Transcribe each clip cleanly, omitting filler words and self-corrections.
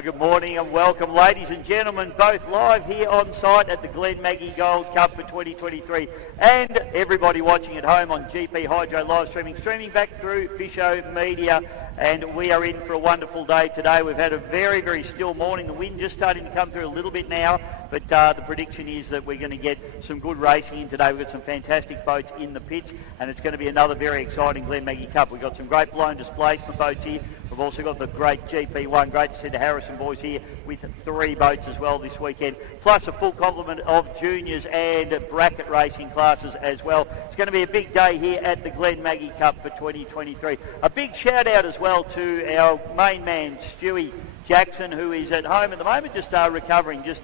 Good morning and welcome, ladies and gentlemen, both live here on site at the Glenmaggie Gold Cup for 2023 and everybody watching at home on GP Hydro live streaming back through Bisho Media. And we are in for a wonderful day today. We've had a very, very still morning. The wind just starting to come through a little bit now, but the prediction is that we're going to get some good racing in today. We've got some fantastic boats in the pits, and it's going to be another very exciting Glenmaggie Cup. We've got some great blown displacement boats here. We've also got the great GP1. Great to see the Harrison boys here with 3 boats as well this weekend, plus a full complement of juniors and bracket racing classes as well. It's going to be a big day here at the Glenmaggie Cup for 2023. A big shout out as well to our main man, Stewie Jackson, who is at home at the moment, just recovering, just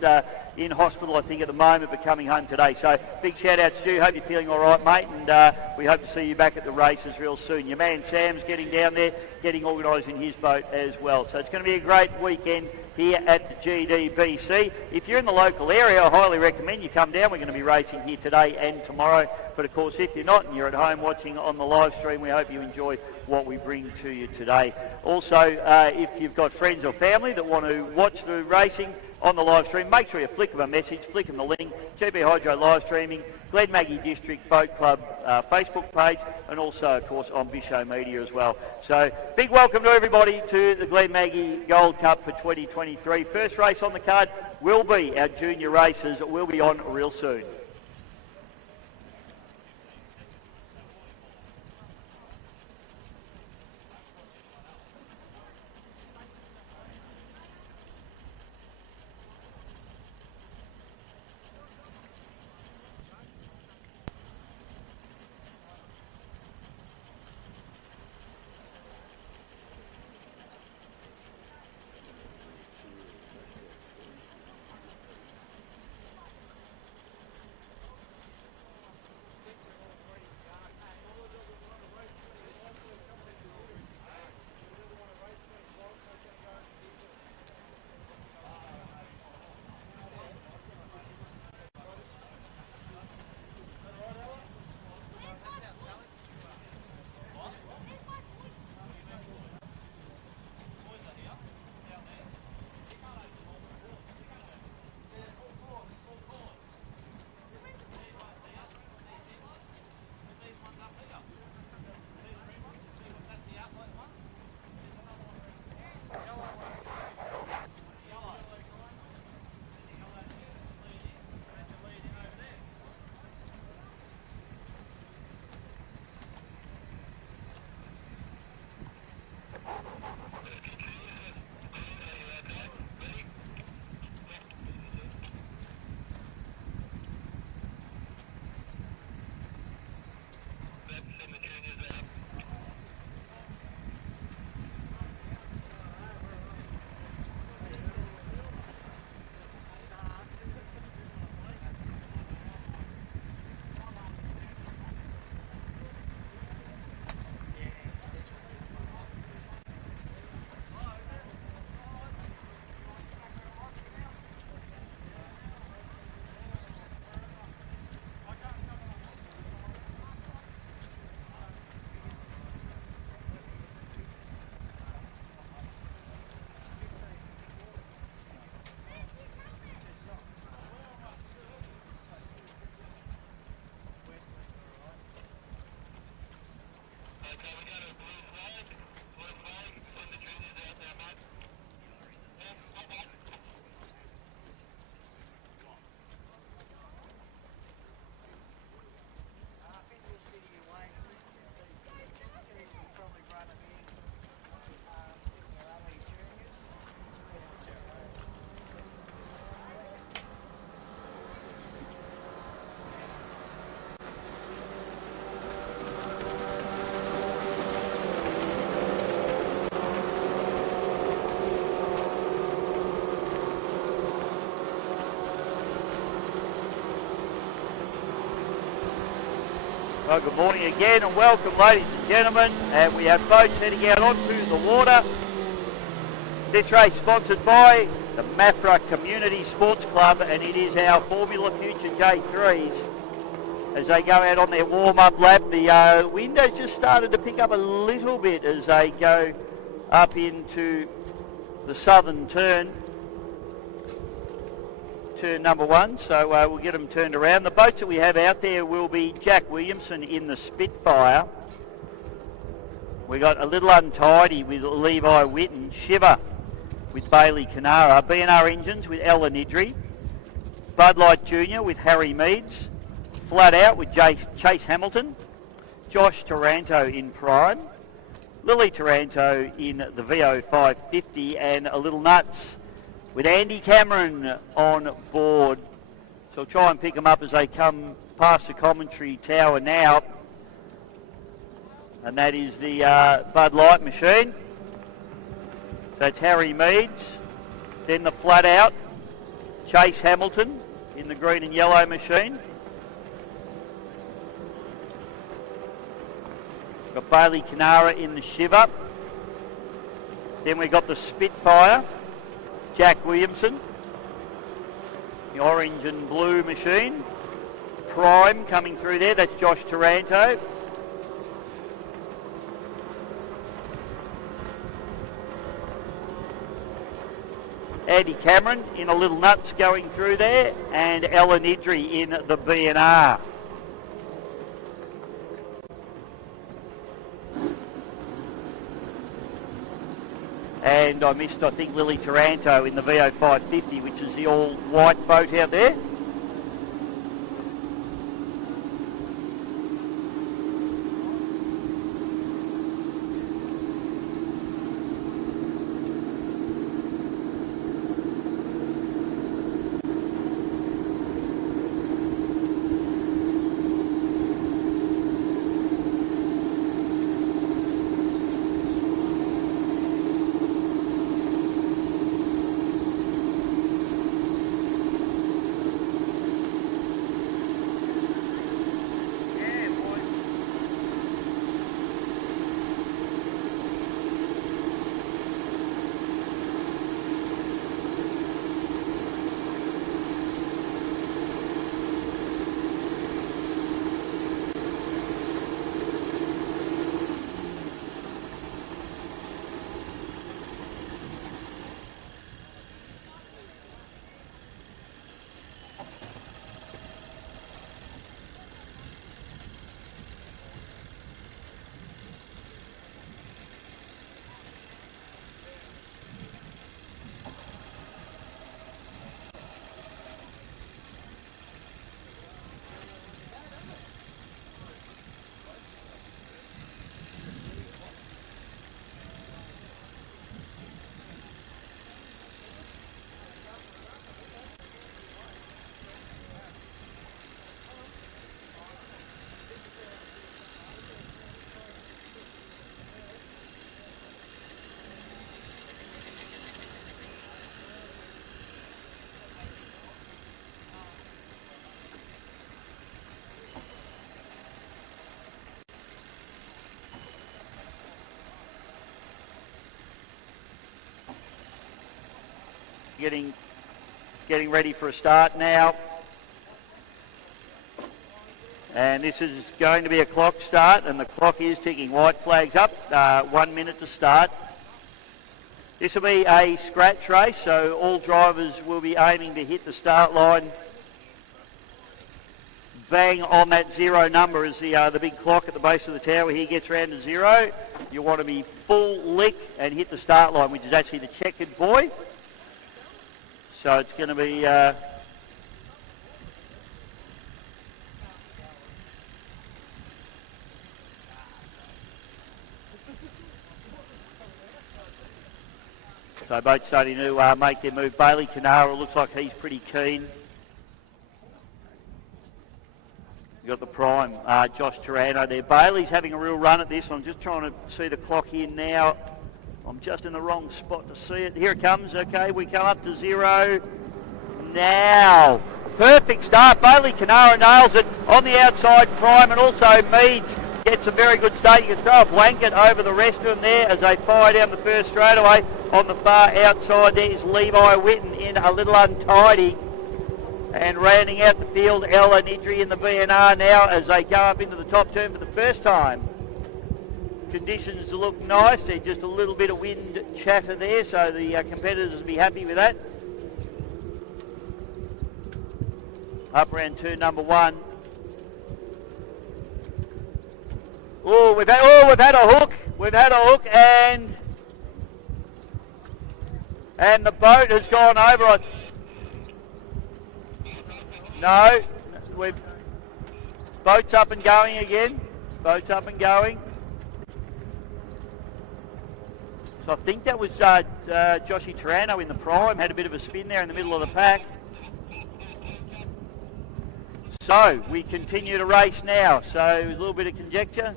in hospital, I think, at the moment, but coming home today. So big shout out, Stu. Hope you're feeling all right, mate, and we hope to see you back at the races real soon. Your man Sam's getting down there, getting organised in his boat as well. So it's going to be a great weekend here at the GDBC. If you're in the local area, I highly recommend you come down. We're going to be racing here today and tomorrow. But of course, if you're not and you're at home watching on the live stream, we hope you enjoy what we bring to you today. Also, if you've got friends or family that want to watch the racing on the live stream, make sure you flick them a message, flick them the link, GB Hydro live streaming, Glenmaggie District Boat Club Facebook page, and also, of course, on Bisho Media as well. So, big welcome to everybody to the Glenmaggie Gold Cup for 2023. First race on the card will be our junior races. We'll be on real soon. Well, good morning again and welcome, ladies and gentlemen. And we have boats heading out onto the water. This race sponsored by the Maffra Community Sports Club, and it is our Formula Future J3s. As they go out on their warm-up lap, the wind has just started to pick up a little bit as they go up into the southern turn number 1, so we'll get them turned around. The boats that we have out there will be Jack Williamson in the Spitfire. We got A Little Untidy with Levi Whitten, Shiver with Bailey Canara, B&R Engines with Ella Nidri, Bud Light Jr. with Harry Meads, Flat Out with Chase Hamilton, Josh Taranto in Prime, Lily Taranto in the VO 550, and A Little Nuts with Andy Cameron on board. So I'll try and pick them up as they come past the commentary tower now. And that is the Bud Light machine. That's Harry Meads. Then the Flat Out, Chase Hamilton in the green and yellow machine. Got Bailey Canara in the Shiver. Then we've got the Spitfire, Jack Williamson, the orange and blue machine. Prime coming through there, that's Josh Taranto. Andy Cameron in A Little Nuts going through there, and Ella Nidri in the B&R. And I missed, I think, Lily Taranto in the VO 550, which is the all-white boat out there. Getting ready for a start now. And this is going to be a clock start, and the clock is ticking. White flags up, 1 minute to start. This will be a scratch race, so all drivers will be aiming to hit the start line bang on that 0 number as the big clock at the base of the tower here gets round to 0. You want to be full lick and hit the start line, which is actually the checkered buoy. So it's going to be so boats starting to make their move. Bailey Canara looks like he's pretty keen. You've got the Prime, Josh Taranto there. Bailey's having a real run at this. I'm just trying to see the clock here now. I'm just in the wrong spot to see it. Here it comes. Okay, we come up to 0 now. Perfect start. Bailey Canara nails it on the outside. Prime and also Meads gets a very good start. You can throw a blanket over the rest of them there as they fire down the first straightaway. On the far outside there is Levi Whitten in A Little Untidy. And rounding out the field, Ella Nidri in the B&R now as they go up into the top turn for the first time. conditions look nice. There's just a little bit of wind chatter there, so the competitors will be happy with that. Up around turn number 1. Oh, we've had a hook. We've had a hook, and the boat has gone over. No, boat's up and going again. Boat's up and going. So I think that was Joshy Tarano in the prime. Had a bit of a spin there in the middle of the pack. So we continue to race now. So a little bit of conjecture.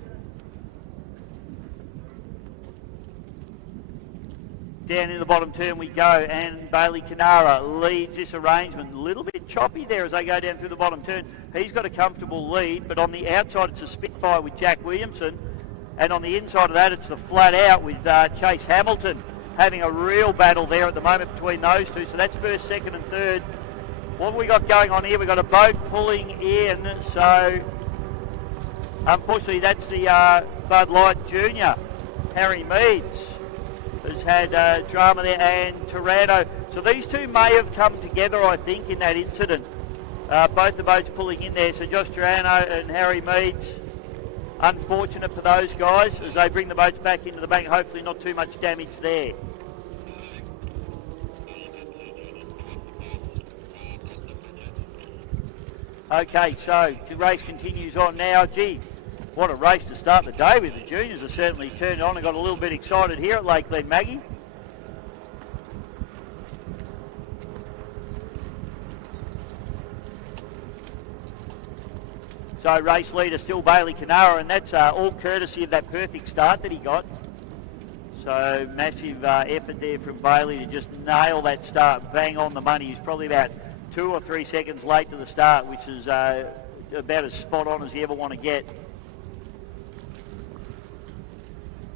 Down in the bottom turn we go, and Bailey Canara leads this arrangement. A little bit choppy there as they go down through the bottom turn. He's got a comfortable lead, but on the outside it's a Spitfire with Jack Williamson, and on the inside of that it's the Flat Out with Chase Hamilton, having a real battle there at the moment between those two. So that's first, second and third. What have we got going on here? We've got a boat pulling in, so unfortunately that's the Bud Light Junior, Harry Meads, has had drama there, and Tarano. So these two may have come together, I think, in that incident. Both the boats pulling in there. So Josh Tarano and Harry Meads, unfortunate for those guys as they bring the boats back into the bank. Hopefully not too much damage there. Okay, so the race continues on now. Gee, what a race to start the day with. The juniors have certainly turned on and got a little bit excited here at Lake Glenmaggie. So race leader still Bailey Canara, and that's all courtesy of that perfect start that he got. So massive effort there from Bailey to just nail that start, bang on the money. He's probably about 2 or 3 seconds late to the start, which is about as spot on as you ever want to get.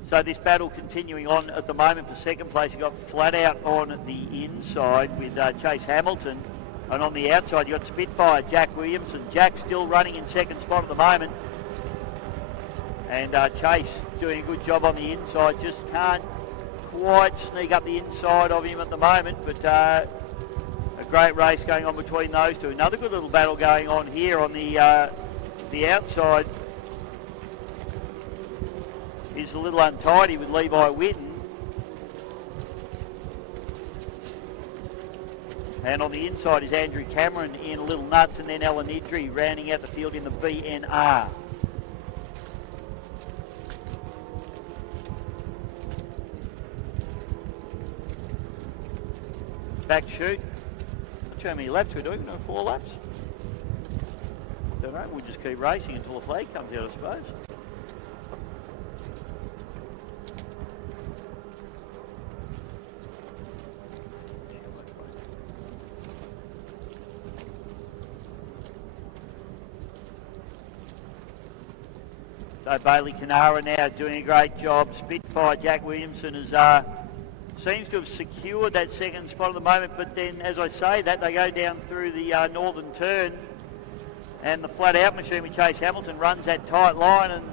So this battle continuing on at the moment for second place. You've got Flat Out on the inside with Chase Hamilton. And on the outside you've got Spitfire, Jack Williamson. Jack still running in second spot at the moment. And Chase doing a good job on the inside. Just can't quite sneak up the inside of him at the moment. But a great race going on between those two. Another good little battle going on here on the outside. Is a little untidy with Levi Whitten. And on the inside is Andrew Cameron in a little nuts, and then Alan Idri rounding out the field in the BNR. Back shoot. Not sure how many laps we're doing. 4 laps? Don't know. We'll just keep racing until the flag comes out, I suppose. So Bailey Canara now doing a great job. Spitfire Jack Williamson seems to have secured that second spot at the moment, but then as I say that, they go down through the northern turn, and the Flat Out machine with Chase Hamilton runs that tight line and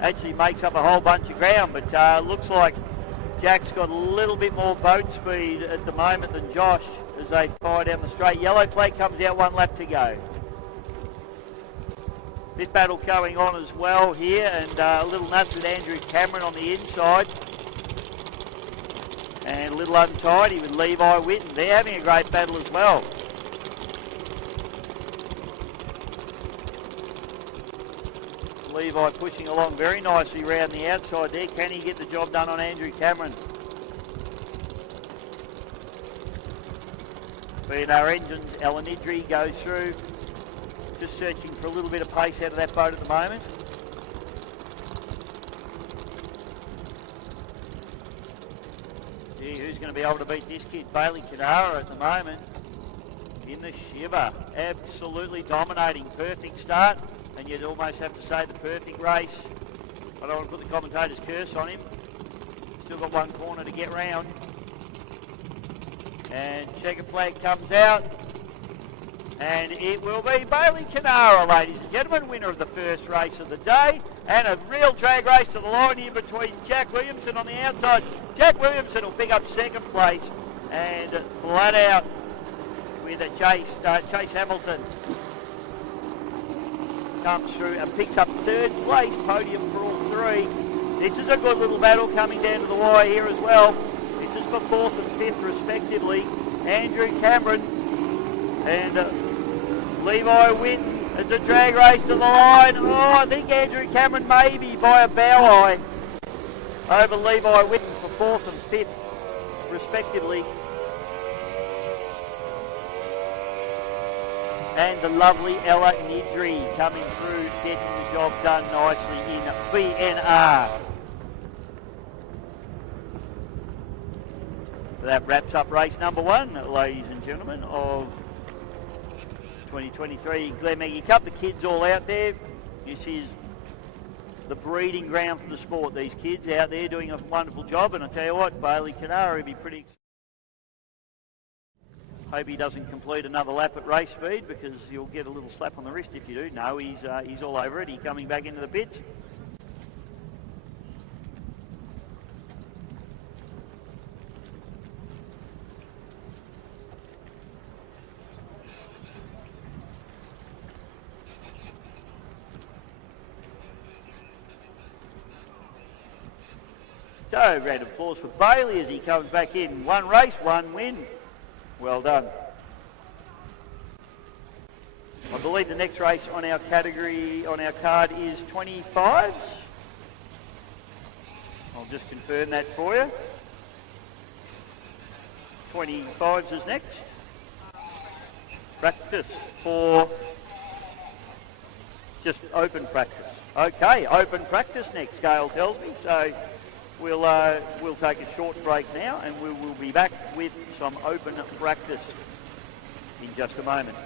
actually makes up a whole bunch of ground, but looks like Jack's got a little bit more boat speed at the moment than Josh as they fire down the straight. Yellow flag comes out, 1 lap to go. This battle going on as well here, and a little nuts with Andrew Cameron on the inside. And a little untidy with Levi Whitten. They're having a great battle as well. Levi pushing along very nicely around the outside there. Can he get the job done on Andrew Cameron? BNR engines, Alan Idri goes through. Just searching for a little bit of pace out of that boat at the moment. Gee, who's going to be able to beat this kid? Bailey Canara at the moment in the shiver. Absolutely dominating. Perfect start, and you'd almost have to say the perfect race. I don't want to put the commentator's curse on him. Still got 1 corner to get round. And checker flag comes out. And it will be Bailey Canara, ladies and gentlemen, winner of the first race of the day. And a real drag race to the line here between Jack Williamson on the outside. Jack Williamson will pick up second place, and flat out with a Chase Hamilton comes through and picks up third place, podium for all three. This is a good little battle coming down to the wire here as well. This is for fourth and fifth respectively. Andrew Cameron and Levi Witten. It's a drag race to the line. Oh, I think Andrew Cameron maybe by a bow eye over Levi Witten for fourth and fifth respectively. And the lovely Ella Nidri coming through, getting the job done nicely in BNR. That wraps up race number one, ladies and gentlemen, of 2023 Glenmaggie Cup. The kids all out there. This is the breeding ground for the sport. These kids out there doing a wonderful job, and I tell you what, Bailey Canara will be pretty. Hope he doesn't complete another lap at race speed, because you'll get a little slap on the wrist if you do. No, he's all over it. He's coming back into the pits. So, round of applause for Bailey as he comes back in. One race, one win. Well done. I believe the next race on our category, on our card, is 25s. I'll just confirm that for you. 25s is next. Practice for just open practice. Okay, open practice next, Gail tells me. So we'll take a short break now, and we will be back with some open practice in just a moment.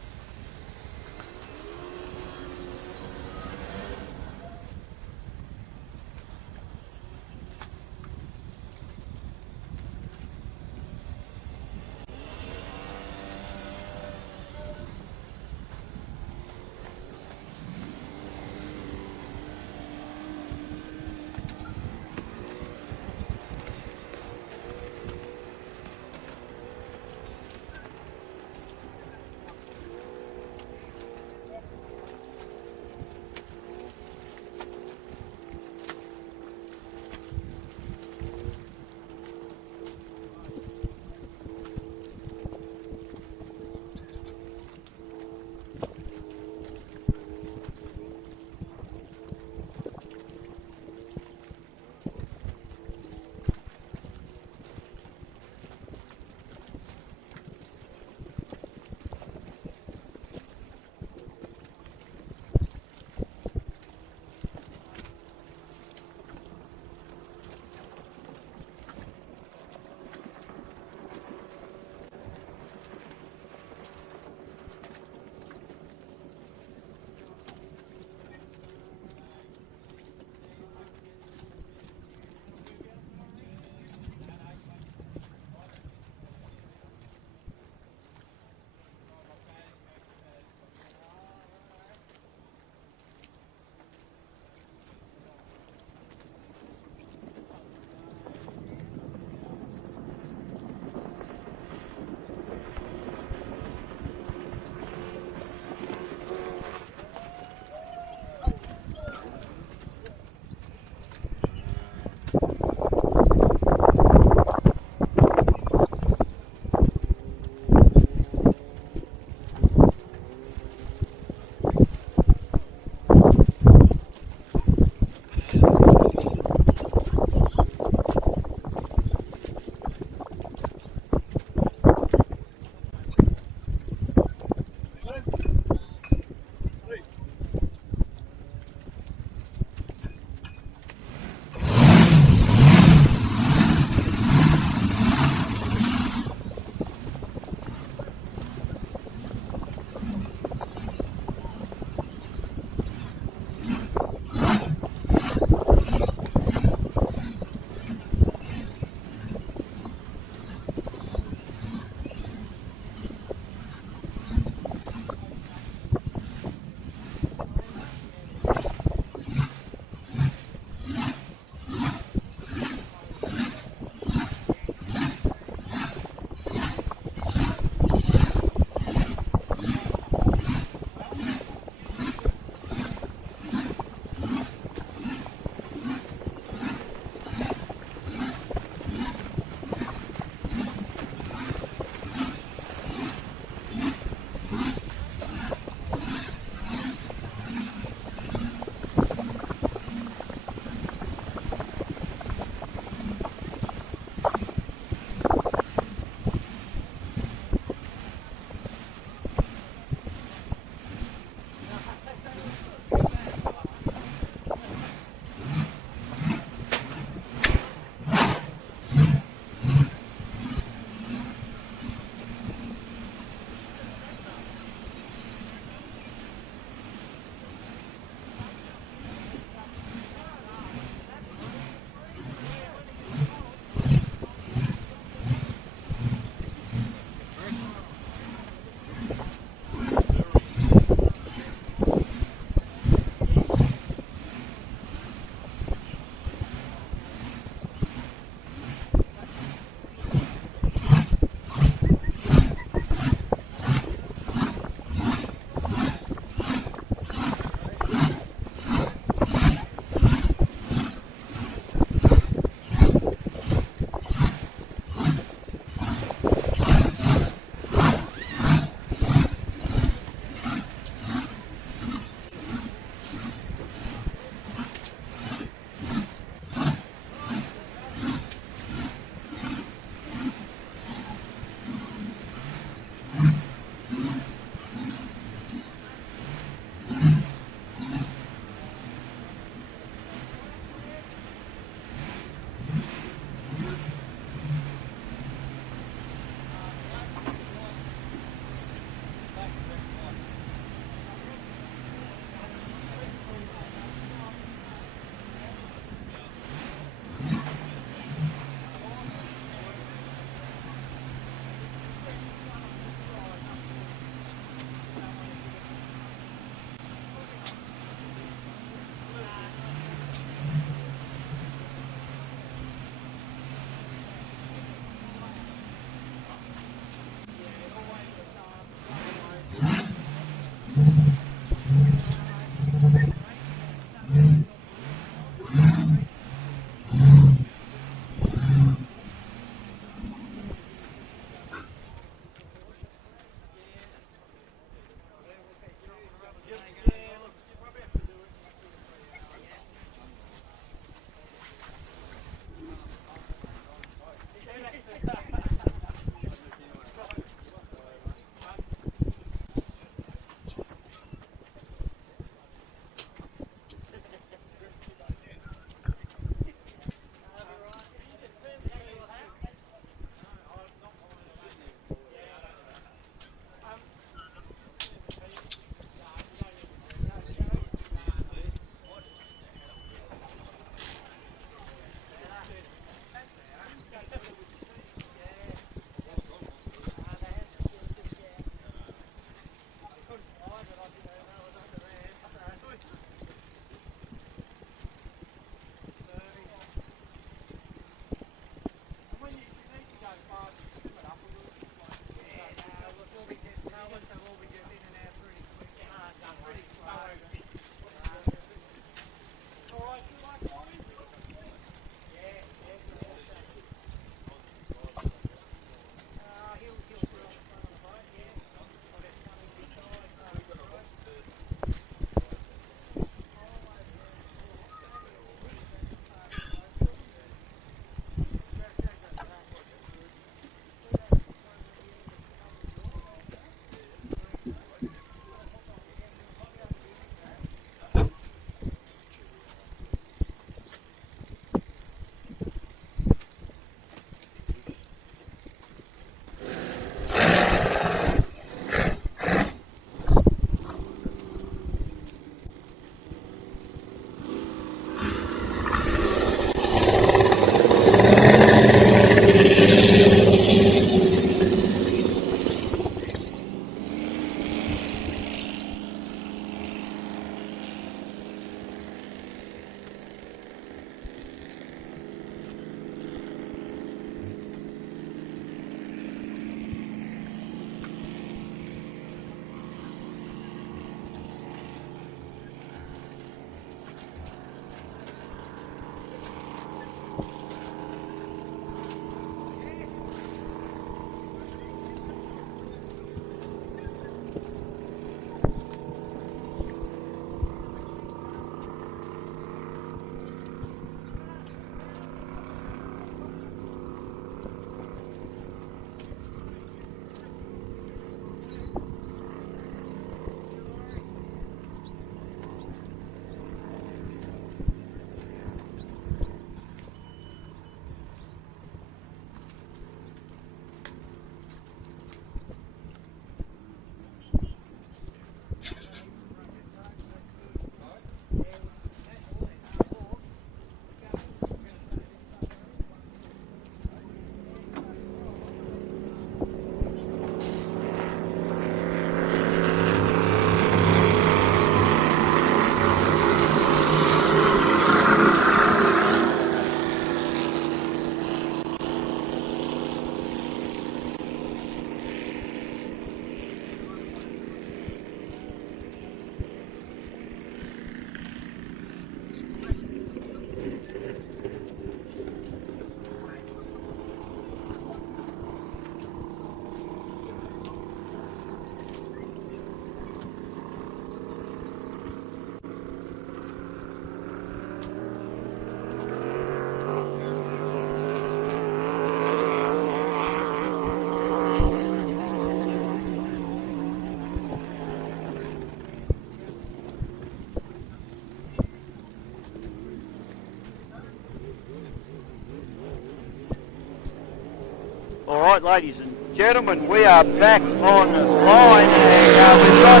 All right, ladies and gentlemen, we are back online, and we've got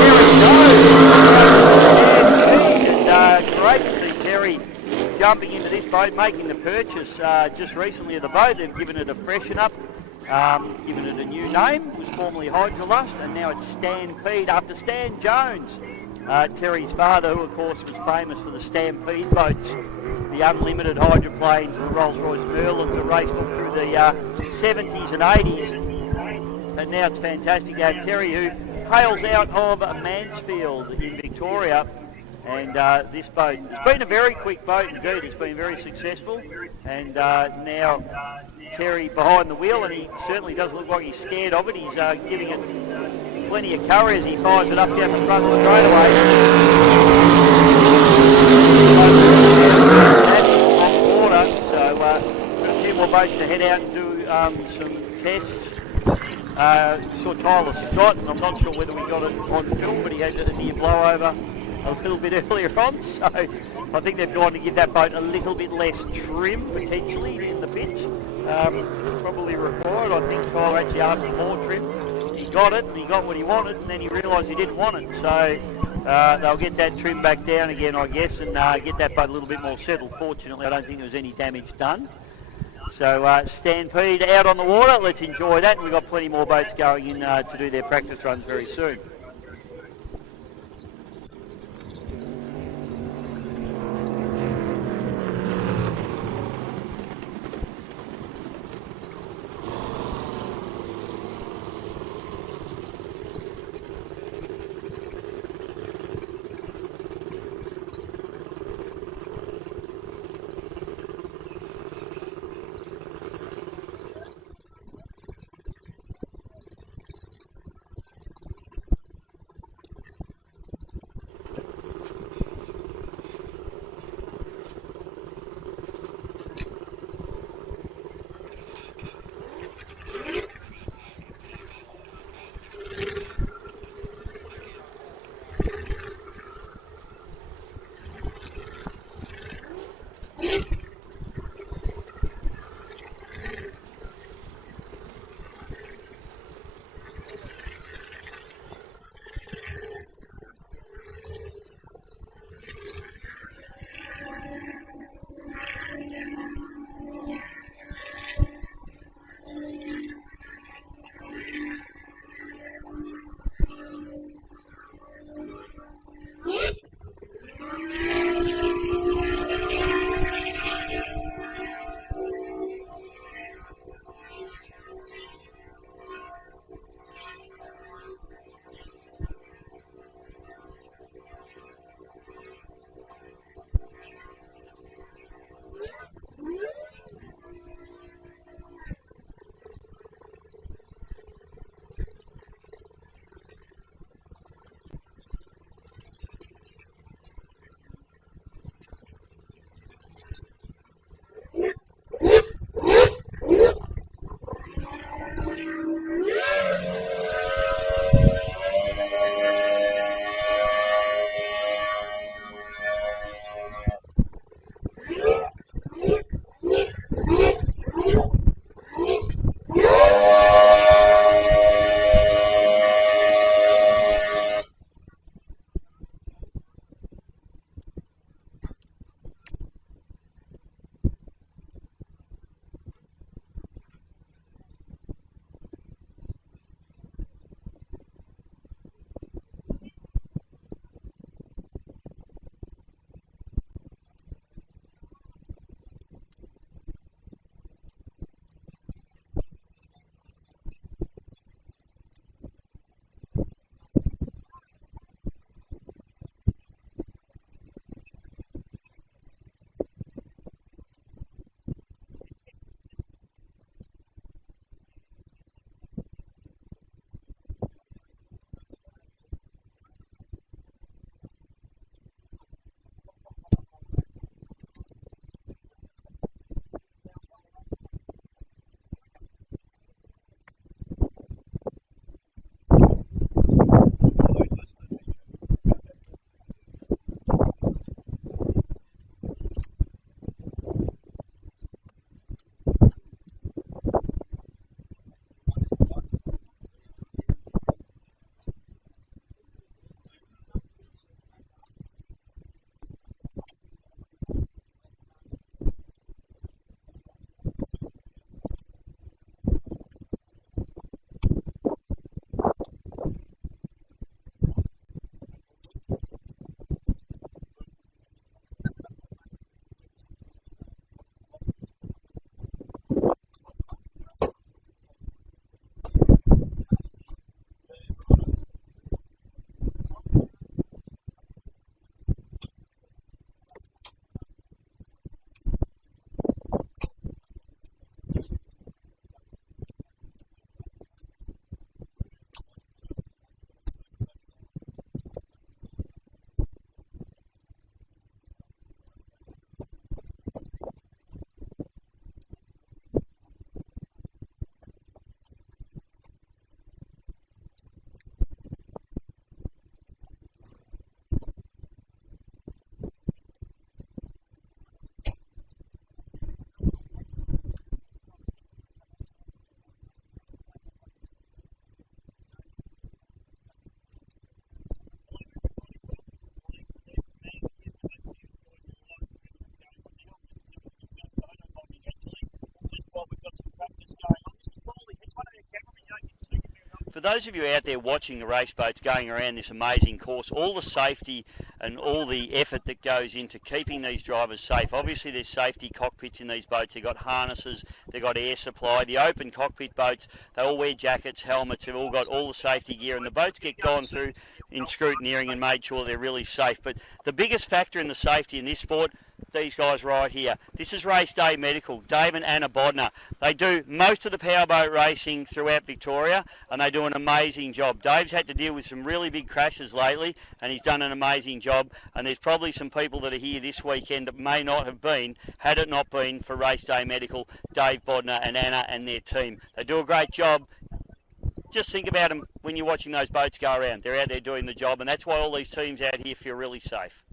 Terry Jones. Great to see Terry jumping into this boat, making the purchase just recently of the boat. They've given it a freshen up, given it a new name. It was formerly Hydrolust, and now it's Stampede after Stan Jones. Terry's father, who of course was famous for the Stampede boats, the unlimited hydroplanes, the Rolls-Royce Merlins that raced all through the 70s and 80s. And now it's fantastic to have Terry, who hails out of Mansfield in Victoria. And this boat, it's been a very quick boat indeed. It's been very successful. And now Terry behind the wheel, and he certainly doesn't look like he's scared of it. He's giving it plenty of curry as he fires it up down the front of the straightaway. On water, so got a few more boats to head out and do some tests. Saw Tyler Scott, and I'm not sure whether we got it on film, but he had a near blowover a little bit earlier on, so I think they've gone to give that boat a little bit less trim, potentially, in the bits. Probably required. I think Tyler actually asked for more trim. He got it, and he got what he wanted, and then he realised he didn't want it, so they'll get that trim back down again, I guess, and get that boat a little bit more settled. Fortunately, I don't think there was any damage done. So Stampede out on the water, let's enjoy that, and we've got plenty more boats going in to do their practice runs very soon. For those of you out there watching the race boats going around this amazing course, all the safety and all the effort that goes into keeping these drivers safe. Obviously there's safety cockpits in these boats. They've got harnesses, they've got air supply. The open cockpit boats, they all wear jackets, helmets, they've all got all the safety gear, and the boats get gone through in scrutineering and made sure they're really safe. But the biggest factor in the safety in this sport, these guys right here. This is Race Day Medical, Dave and Anna Bodner. They do most of the powerboat racing throughout Victoria, and they do an amazing job. Dave's had to deal with some really big crashes lately, and he's done an amazing job. And there's probably some people that are here this weekend that may not have been, had it not been for Race Day Medical, Dave Bodner and Anna and their team. They do a great job. Just think about them when you're watching those boats go around. They're out there doing the job, and that's why all these teams out here feel really safe.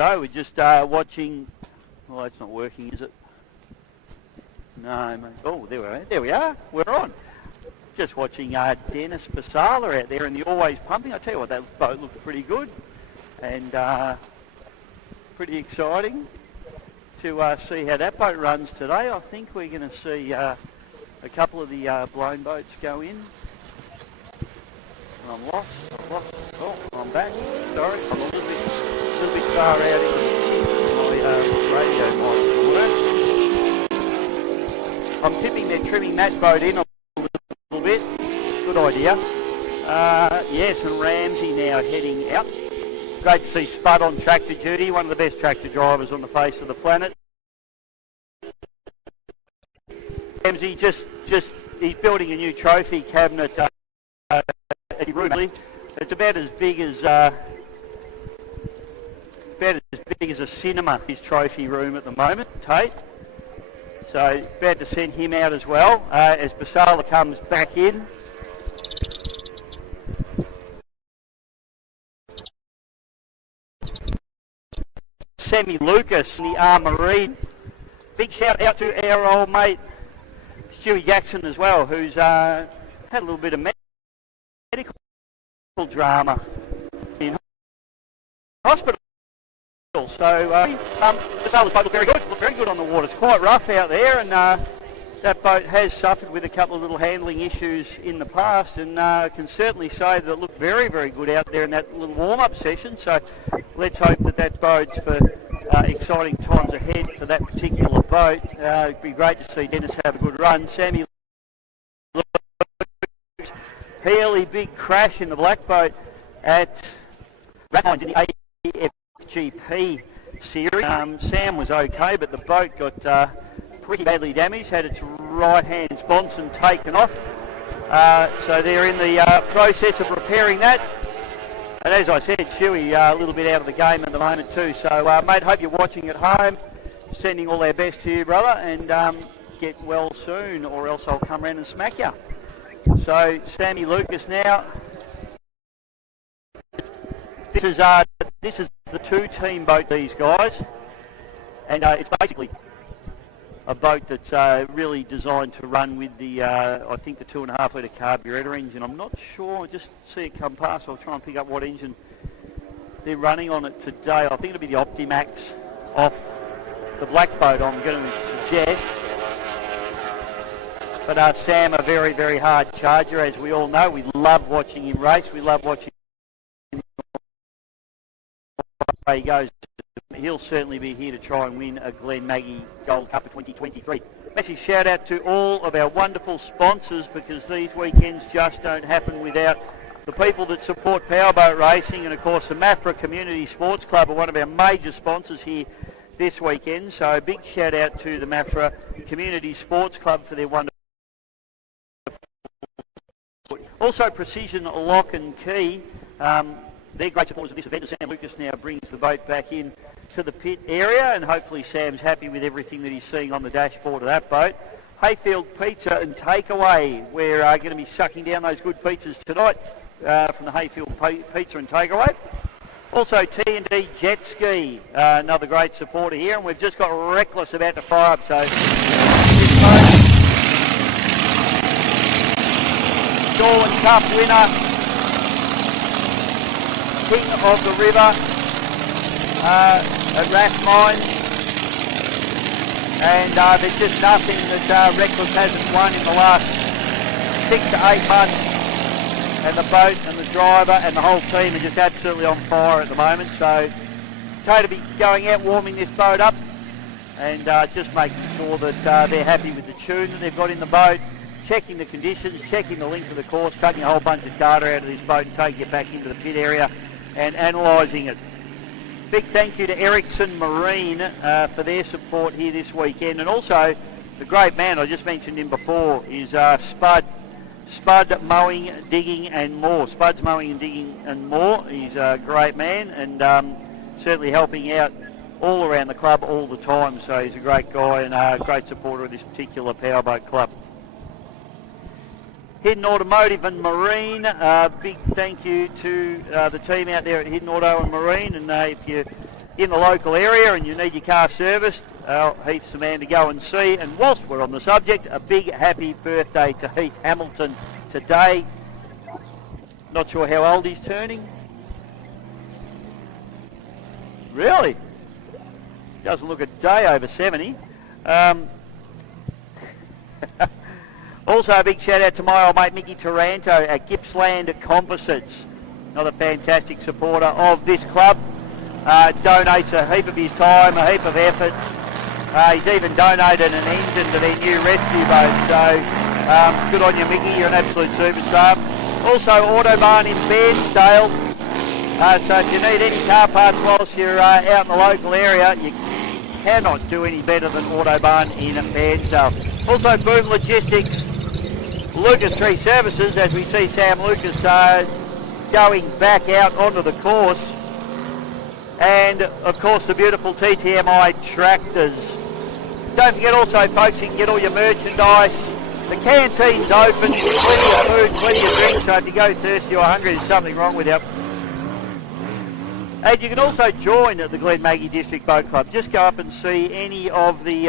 So we're just watching. Well, it's not working, is it? No, mate. Oh, there we are. There we are. We're on. Just watching Dennis Basala out there in the Always Pumping. I tell you what, that boat looked pretty good and pretty exciting to see how that boat runs today. I think we're going to see a couple of the blown boats go in. I'm lost. Oh, I'm back. Sorry, I'm a little bit far out in my radio mic. I'm tipping they're trimming that boat in a little bit. Good idea. Yes, and Ramsey now heading out. Great to see Spud on tractor duty, one of the best tractor drivers on the face of the planet. Ramsey he's building a new trophy cabinet at his room. It's about as big as a cinema, his trophy room at the moment, Tate. So about to send him out as well as Basala comes back in. Sammy Lucas in the Marine. Big shout out to our old mate Stewie Jackson as well, who's had a little bit of medical drama in hospital. So Basala's boat looked very good on the water. It's quite rough out there, and that boat has suffered with a couple of little handling issues in the past, and can certainly say that it looked very, very good out there in that little warm-up session. So let's hope that bodes for exciting times ahead for that particular boat. It'd be great to see Dennis have a good run. Sammy, fairly big crash in the black boat at Rathmines in the AFGP series. Sam was okay, but the boat got pretty badly damaged, had its right-hand sponson taken off. So they're in the process of repairing that. And as I said, Stewie a little bit out of the game at the moment too. So mate, hope you're watching at home. Sending all our best to you, brother, and get well soon, or else I'll come around and smack you. So Sammy Lucas now. This is the two-team boat, these guys, and it's basically a boat that's really designed to run with the, I think the 2.5 litre carburetor engine. I'm not sure, I just see it come past. I'll try and pick up what engine they're running on it today. I think it'll be the Optimax off the black boat, I'm going to suggest. But Sam, a very, very hard charger, as we all know. We love watching him race. We love watching him where he goes. He'll certainly be here to try and win a Glenmaggie Gold Cup of 2023. Massive shout out to all of our wonderful sponsors, because these weekends just don't happen without the people that support powerboat racing. And of course the Mafra Community Sports Club are one of our major sponsors here this weekend. So a big shout out to the Mafra Community Sports Club for their wonderful. Also Precision Lock and Key. They're great supporters of this event. Sam Lucas now brings the boat back in to the pit area, and hopefully Sam's happy with everything that he's seeing on the dashboard of that boat. Hayfield Pizza and Takeaway. We're going to be sucking down those good pizzas tonight from the Hayfield Pizza and Takeaway. Also T&D Jet Ski, another great supporter here, and we've just got Reckless about to fire up. So Darwin Cup winner, King of the River at Rathmines, and there's just nothing that Reckless hasn't won in the last 6 to 8 months, and the boat and the driver and the whole team are just absolutely on fire at the moment. So Kate will be going out warming this boat up and just making sure that they're happy with the tune that they've got in the boat, checking the conditions, checking the length of the course, taking a whole bunch of data out of this boat and taking it back into the pit area and analysing it. Big thank you to Ericsson Marine for their support here this weekend, and also the great man, I just mentioned him before, is Spud Mowing, Digging and More. Spud's Mowing and Digging and More. He's a great man, and certainly helping out all around the club all the time. So he's a great guy and a great supporter of this particular powerboat club. Hidden Automotive and Marine, big thank you to the team out there at Hidden Auto and Marine, and if you're in the local area and you need your car serviced, Heath's the man to go and see. And whilst we're on the subject, a big happy birthday to Heath Hamilton today. Not sure how old he's turning. Really? Doesn't look a day over 70. Also a big shout out to my old mate Mickey Taranto at Gippsland Composites. Another fantastic supporter of this club. Donates a heap of his time, a heap of effort. He's even donated an engine to their new rescue boat. So good on you, Mickey. You're an absolute superstar. Also Autobahn in Bairnsdale. So if you need any car parts whilst you're out in the local area, you cannot do any better than Autobahn in Bairnsdale. Also Boom Logistics, Lucas 3 Services, as we see Sam Lucas going back out onto the course. And of course the beautiful TTMI tractors. Don't forget also, folks, you can get all your merchandise. The canteen's open, plenty of food, plenty of drink, so if you go thirsty or hungry, there's something wrong with you. And you can also join the Glenmaggie District Boat Club. Just go up and see any of the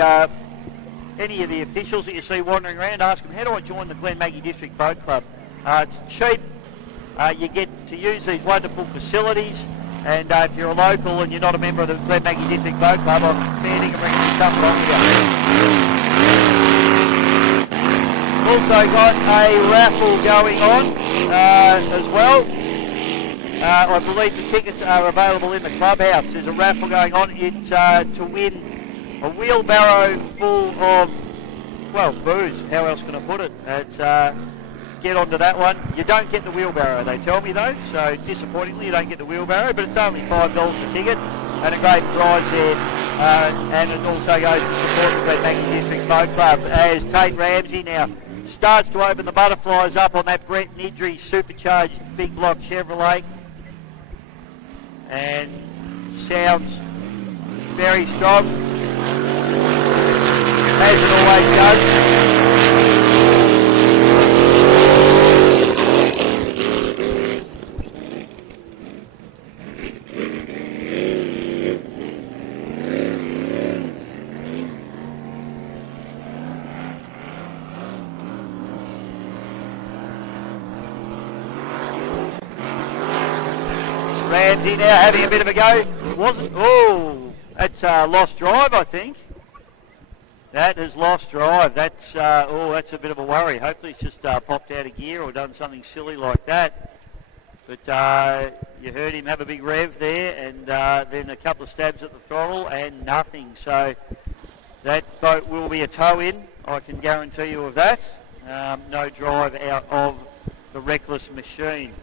officials that you see wandering around. Ask them, how do I join the Glenmaggie District Boat Club? It's cheap. You get to use these wonderful facilities. And if you're a local and you're not a member of the Glenmaggie District Boat Club, I'm standing and bringing you something along with you. Also got a raffle going on as well. I believe the tickets are available in the clubhouse. There's a raffle going on. It's to win a wheelbarrow full of, well, booze. How else can I put it? It's get onto that one. You don't get the wheelbarrow, they tell me though. So disappointingly, you don't get the wheelbarrow, but it's only $5 a ticket and a great prize there. And it also goes to support the Glenmaggie District Boat Club as Tate Ramsey now starts to open the butterflies up on that Brett Nidri supercharged big block Chevrolet. And sounds very strong, as it always does. Ramsey now having a bit of a go. It wasn't. Oh, that's lost drive, I think. That is lost drive. That's that's a bit of a worry. Hopefully it's just popped out of gear or done something silly like that. But you heard him have a big rev there, and then a couple of stabs at the throttle and nothing. So that boat will be a tow-in. I can guarantee you of that. No drive out of the reckless machine.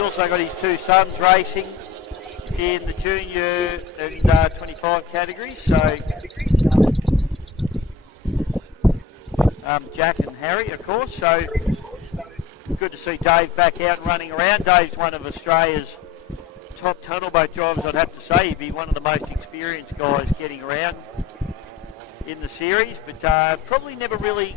also got his two sons racing in the junior and 25 categories. So Jack and Harry, of course. So good to see Dave back out and running around. Dave's one of Australia's top tunnel boat drivers, I'd have to say. He'd be one of the most experienced guys getting around in the series, but probably never really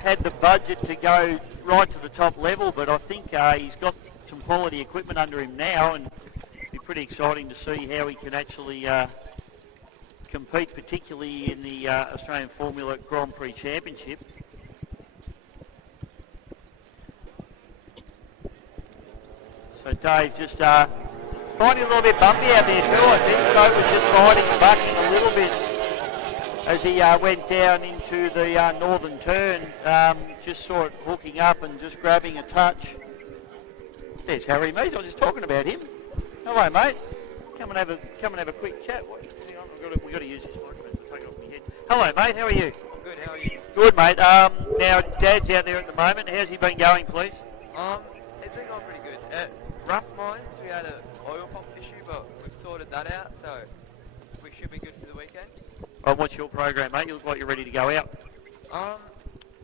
had the budget to go right to the top level, but I think he's got some quality equipment under him now, and it'll be pretty exciting to see how he can actually compete, particularly in the Australian Formula Grand Prix Championship. So Dave just finding a little bit bumpy out there too, I think. So was just riding and bucking a little bit as he went down into the northern turn. Just saw it hooking up and just grabbing a touch. There's Harry Mees. I was just talking about him. Hello, mate. Come and have a quick chat. Hang on, we've got to use this microphone to take it off my head. Hello, mate. How are you? Good. How are you? Good, mate. Now Dad's out there at the moment. How's he been going, please? It's been going pretty good. At Rough Mines, we had an oil pump issue, but we've sorted that out, so we should be good for the weekend. What's your program, mate? You look like you're ready to go out.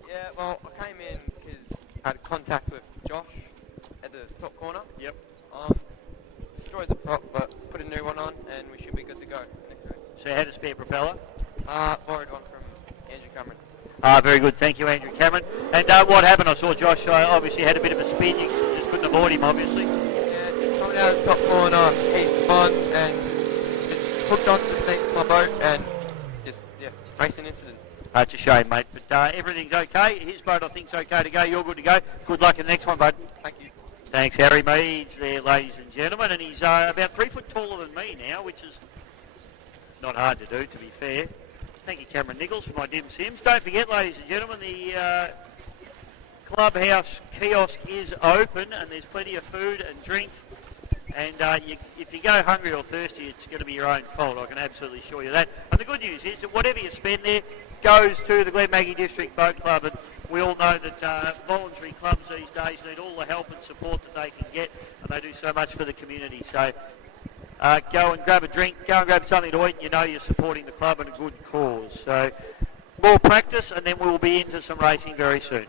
Yeah, well, I came in because I had contact with Josh at the top corner. Yep. Destroyed the prop, but put a new one on, and we should be good to go next week. So had a spare propeller? Borrowed one from Andrew Cameron. Very good. Thank you, Andrew Cameron. And what happened? I saw Josh obviously had a bit of a spin. You just couldn't avoid him, obviously. Yeah, just coming out of the top corner, east on, and just hooked onto the seat of my boat, and just, racing incident. It's a shame, mate, but everything's okay. His boat, I think, is okay to go. You're good to go. Good luck in the next one, bud. Thank you. Thanks, Harry Meads there, ladies and gentlemen. And he's about 3 foot taller than me now, which is not hard to do, to be fair. Thank you, Cameron Nichols, for my dim sims. Don't forget, ladies and gentlemen, the clubhouse kiosk is open, and there's plenty of food and drink. And if you go hungry or thirsty, it's going to be your own fault. I can absolutely assure you that. And the good news is that whatever you spend there goes to the Glenmaggie District Boat Club. And we all know that voluntary clubs these days need all the help and support that they can get, and they do so much for the community. So go and grab a drink, go and grab something to eat. You know you're supporting the club and a good cause. So more practice, and then we'll be into some racing very soon.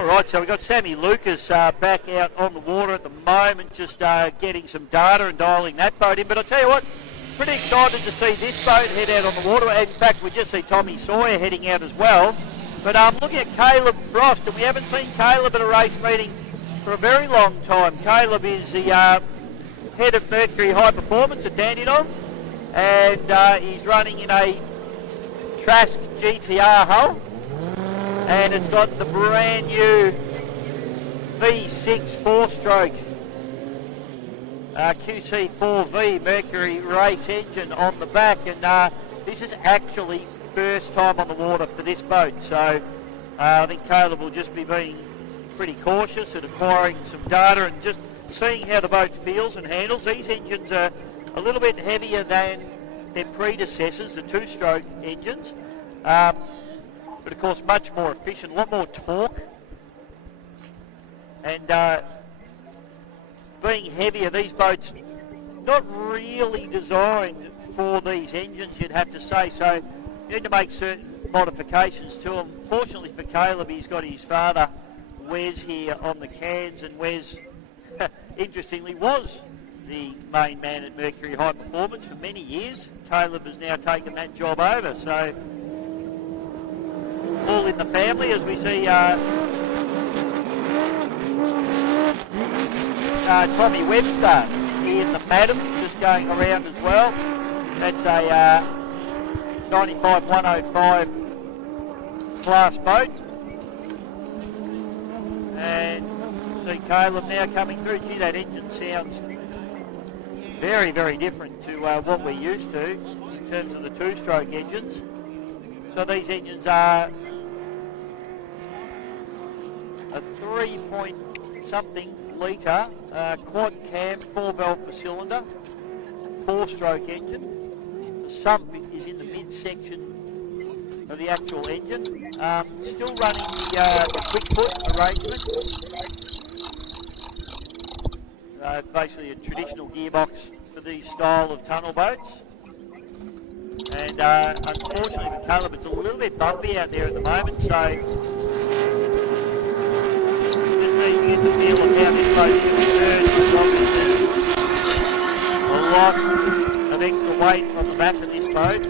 All right, so we've got Sammy Lucas back out on the water at the moment, just getting some data and dialing that boat in. But I'll tell you what, pretty excited to see this boat head out on the water. In fact, we just see Tommy Sawyer heading out as well. But I'm looking at Caleb Frost, and we haven't seen Caleb at a race meeting for a very long time. Caleb is the head of Mercury High Performance at Dandenong, and he's running in a Trask GTR hull, and it's got the brand new V6 4-stroke QC4V Mercury race engine on the back, and this is actually first time on the water for this boat, so I think Caleb will just be being pretty cautious at acquiring some data and just seeing how the boat feels and handles. These engines are a little bit heavier than their predecessors, the two-stroke engines, but of course much more efficient, a lot more torque, and being heavier, these boats not really designed for these engines, you'd have to say, so you need to make certain modifications to them. Fortunately for Caleb, he's got his father Wes here on the cans, and Wes interestingly was the main man at Mercury High Performance for many years. Caleb has now taken that job over, so all in the family as we see Tommy Webster in the Madam just going around as well. That's a 95-105 class boat, and see Caleb now coming through. Gee, that engine sounds very, very different to what we're used to in terms of the two-stroke engines. So these engines are a 3-point-something litre quad cam, 4-valve per cylinder, 4-stroke engine. The sump is in the midsection of the actual engine. Still running the quick foot arrangement. Basically a traditional gearbox for these style of tunnel boats. And unfortunately for Caleb, it's a little bit bumpy out there at the moment, so just need to get the feel of how this boat can turn. Obviously a lot of extra weight on the back of this boat.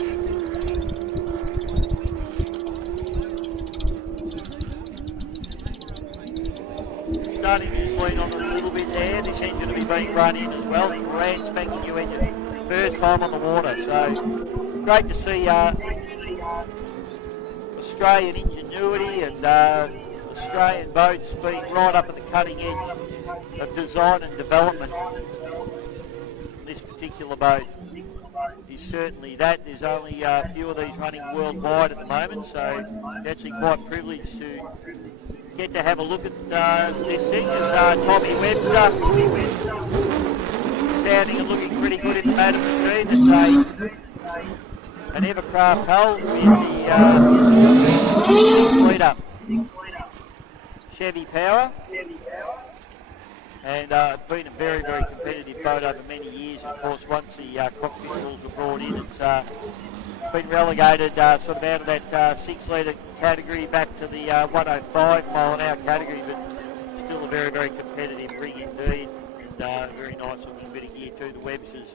Starting to just lean on it a little bit there. This engine will be being run in as well. Brand spanking new engine. First time on the water. So great to see Australian ingenuity and Australian boats being right up at the cutting edge of design and development. This particular boat is certainly that. There's only a few of these running worldwide at the moment, so actually quite privileged to get to have a look at this thing. And Tommy Webster standing and looking pretty good in the Madam machine. It's an Evercraft hull with the 6-litre Chevy power, and been a very, very competitive boat over many years. Of course, once the cockpit rules were brought in, it's been relegated sort of out of that 6-litre category back to the 105 mile an hour category, but still a very, very competitive rig indeed, and very nice looking bit of gear too. The Websters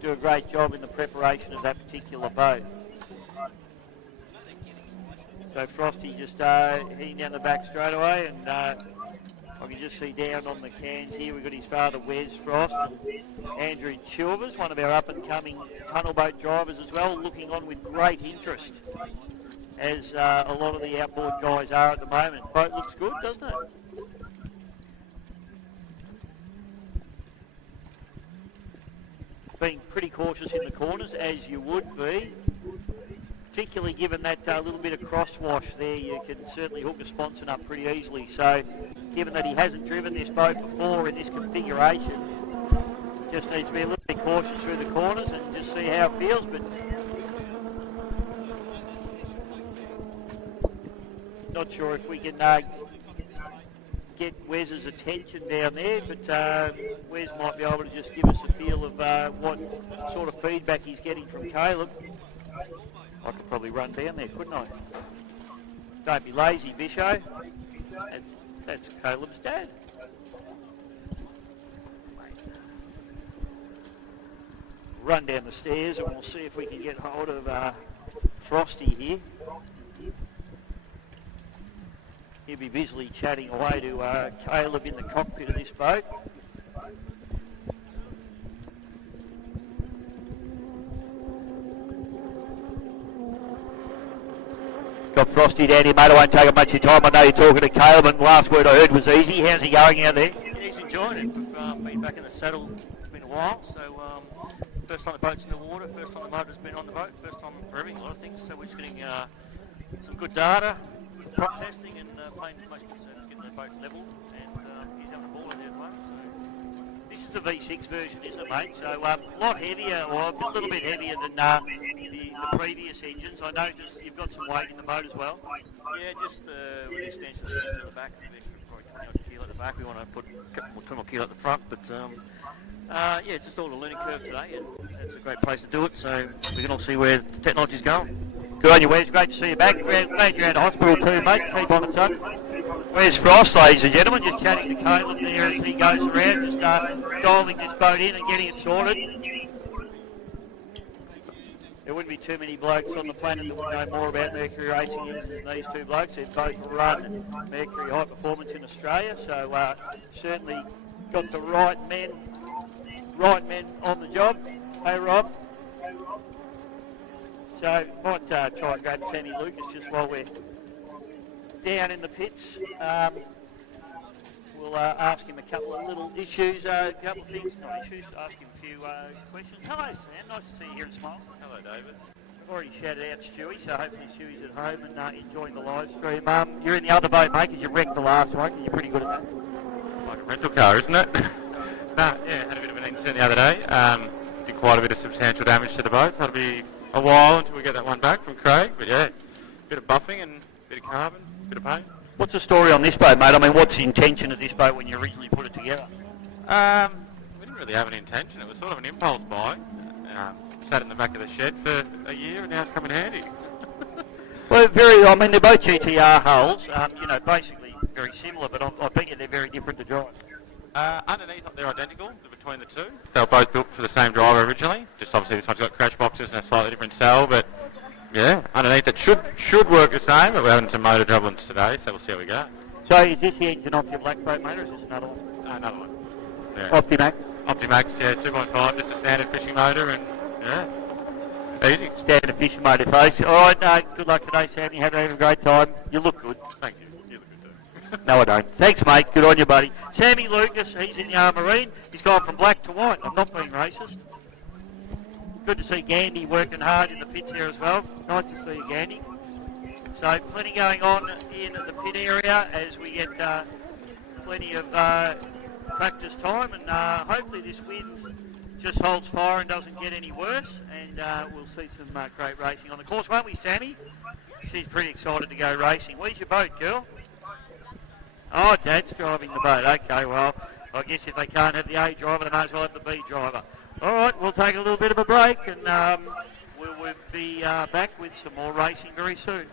do a great job in the preparation of that particular boat. So Frosty just heading down the back straight away, and I can just see down on the cans here we've got his father Wes Frost and Andrew Chilvers, one of our up-and-coming tunnel boat drivers as well, looking on with great interest, as a lot of the outboard guys are at the moment. Boat looks good, doesn't it? Being pretty cautious in the corners, as you would be, particularly given that little bit of crosswash there. You can certainly hook a sponson up pretty easily. So given that he hasn't driven this boat before in this configuration, just needs to be a little bit cautious through the corners and just see how it feels. But not sure if we can get Wes's attention down there, but Wes might be able to just give us a feel of what sort of feedback he's getting from Caleb. I could probably run down there, couldn't I? Don't be lazy, Bisho. That's Caleb's dad. Run down the stairs and we'll see if we can get hold of Frosty here. He'll be busily chatting away to Caleb in the cockpit of this boat. Got Frosty down here, mate. I won't take up much of your time. I know you're talking to Caleb, and last word I heard was easy. How's he going out there? He's enjoying it. We've been back in the saddle. It's been a while, so first time the boat's in the water, first time the motor's been on the boat, first time for everything, a lot of things. So we're just getting some good data, prop testing, and playing most concerns, getting the boat level, and he's having a ball in there at the moment. So. This is the V6 version, isn't it, mate? So a lot heavier, or a little bit heavier than the previous engines. I noticed you've got some weight in the boat as well. Yeah, just with the extension of the engine at the back, probably 20 odd kilo at the back. We want to put a couple more 20 more kilo at the front, but yeah, it's just all a learning curve today, and it's a great place to do it. So we can all see where the technology's going. Good on you, Wes. Great to see you back. Glad you're out of hospital too, mate. Keep on it, son. Where's Frost, ladies and gentlemen? Just chatting to Caleb there as he goes around, just dialing this boat in and getting it sorted. There wouldn't be too many blokes on the planet that would know more about Mercury racing than these two blokes. They've both run Mercury High Performance in Australia, so certainly got the right men on the job. Hey, Rob. So might try and grab Sammy Lucas just while we're down in the pits. We'll ask him a couple of little issues, a couple of things, not issues, ask him a few questions. Hello, Sam. Nice to see you here and smile. Hello, David. I've already shouted out Stewie, so hopefully Stewie's at home and enjoying the live stream. You're in the other boat, mate, because you wrecked the last one, and you're pretty good at that. Like a rental car, isn't it? Yeah, had a bit of an incident the other day. Did quite a bit of substantial damage to the boat. That'll be a while until we get that one back from Craig, but yeah, bit of buffing and a bit of carbon, a bit of paint. What's the story on this boat, mate? I mean, what's the intention of this boat when you originally put it together? We didn't really have an intention. It was sort of an impulse buy. Sat in the back of the shed for a year, and now it's come in handy. Well, they're both GTR hulls, basically very similar, but I bet you they're very different to drive. Underneath, they're identical between the two. They were both built for the same driver originally. Just obviously this one's got crash boxes and a slightly different cell, but yeah, underneath it should work the same, but we're having some motor troubles today, so we'll see how we go. So is this the engine off your black boat, mate, or is this another one? Another one. Yeah. Optimax? Optimax, yeah, 2.5, just a standard fishing motor, and yeah, easy. Standard fishing motor, folks. All right, good luck today, Sam. You have a great time. You look good. Thank you. You look good too. No, I don't. Thanks, mate. Good on you, buddy. Sammy Lucas, he's in the Marine. He's gone from black to white. I'm not being racist. Good to see Gandy working hard in the pits here as well. Nice to see you, Gandy. So plenty going on in the pit area as we get plenty of practice time, and hopefully this wind just holds fire and doesn't get any worse, and we'll see some great racing on the course, won't we, Sammy? She's pretty excited to go racing. Where's your boat, girl? Oh, Dad's driving the boat. Okay, well, I guess if they can't have the A driver, they might as well have the B driver. All right, we'll take a little bit of a break, and we'll be back with some more racing very soon.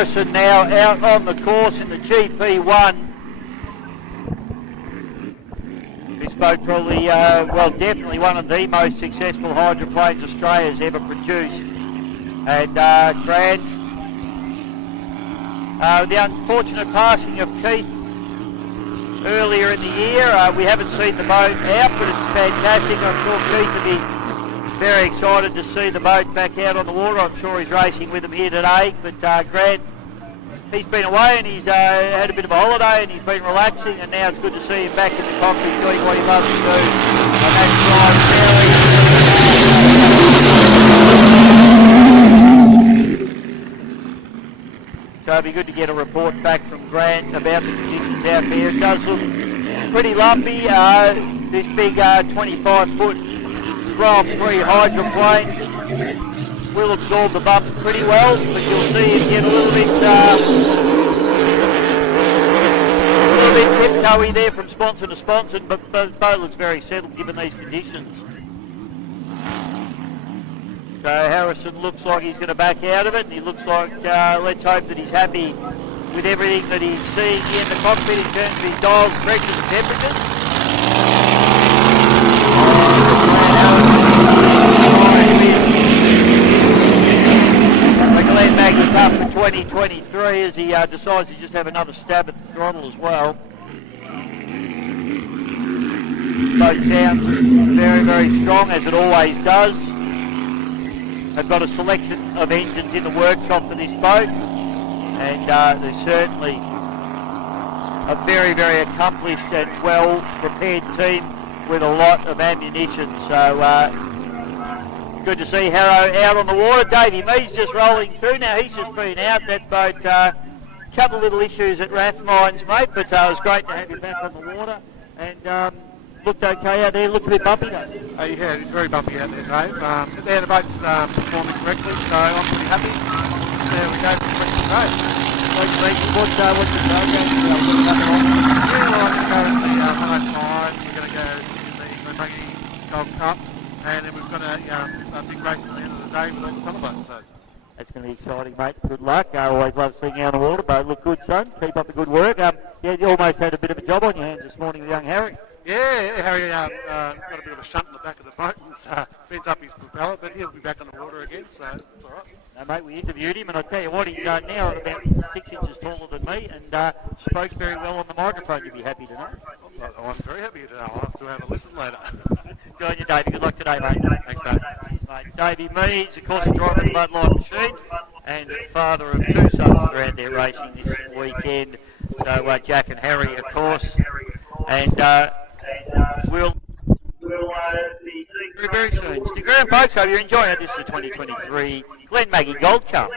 Harrison now out on the course in the GP1. This boat probably, well, definitely one of the most successful hydroplanes Australia's ever produced. And Grant, the unfortunate passing of Keith earlier in the year, we haven't seen the boat out, but it's fantastic. I'm sure Keith would be very excited to see the boat back out on the water. I'm sure he's racing with them here today. But Grant, he's been away and he's had a bit of a holiday and he's been relaxing, and now it's good to see him back in the cockpit doing what he loves to do. And that's so it'll be good to get a report back from Grant about the conditions out there. It does look pretty lumpy. This big 25-foot Grand Prix hydroplane will absorb the bumps pretty well, but you'll see it get a little bit tiptoey there from sponsor to sponsor, but the boat looks very settled given these conditions. So Harrison looks like he's going to back out of it, and he looks like, let's hope that he's happy with everything that he's seeing here in the cockpit in terms of his dials, pressures and temperatures. The Glenmaggie Cup for 2023 as he decides to just have another stab at the throttle as well. Boat sounds very, very strong, as it always does. They've got a selection of engines in the workshop for this boat, and they're certainly a very, very accomplished and well-prepared team with a lot of ammunition. So good to see Harrow out on the water. Davey Mee's just rolling through now. He's just been out. That boat, couple of little issues at Rathmines, mate, but it was great to have you back on the water. And looked okay out there. Looks a bit bumpy though. Yeah, it's very bumpy out there, Dave. But the boat's performing correctly, so I'm pretty happy. There we go for the rest of the day. What's the program? Yeah, well, I'm going to go to the 105. We're going to go to the Glenmaggie Gold Cup, and then we've got a big race at the end of the day with all the televotes. So that's going to be exciting, mate. Good luck. I always love seeing you on the water, but look good, son. Keep up the good work. Yeah, you almost had a bit of a job on your hands this morning with young Harry. Yeah, Harry got a bit of a shunt in the back of the boat and bent up his propeller, but he'll be back on the water again, so it's all right. No, mate, we interviewed him, and I tell you what, he's now about 6 inches taller than me, and spoke very well on the microphone. You'd be happy to know. I'm very happy to know. I'll have to have a listen later. Good on you, Davey. Good luck today, mate. Thanks, Dave. Mate, Davey Meads, of course, a driver of the Mudlight Machine, and father of two sons that are out there racing this weekend. So Jack and Harry, of course, and we'll be seeing very soon. Stick around, folks. Hope you're enjoying it. This is the 2023 Glenmaggie Gold Cup.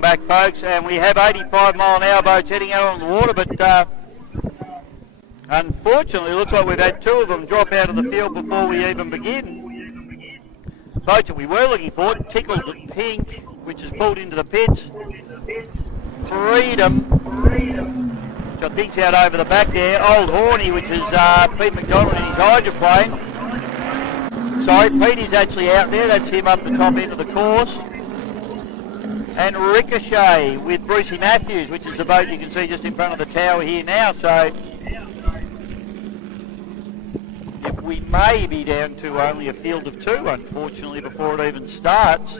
welcome back, folks. And we have 85-mile-an-hour boats heading out on the water, but unfortunately, it looks like we've had two of them drop out of the field before we even begin. Boats that we were looking for, Tickled Pink, which is pulled into the pits. Freedom, which I think's out over the back there. Old Horny, which is Pete McDonald in his hydroplane. Sorry, Pete is actually out there. That's him up the top end of the course. And Ricochet with Brucey Matthews, which is the boat you can see just in front of the tower here now. So we may be down to only a field of two, unfortunately, before it even starts.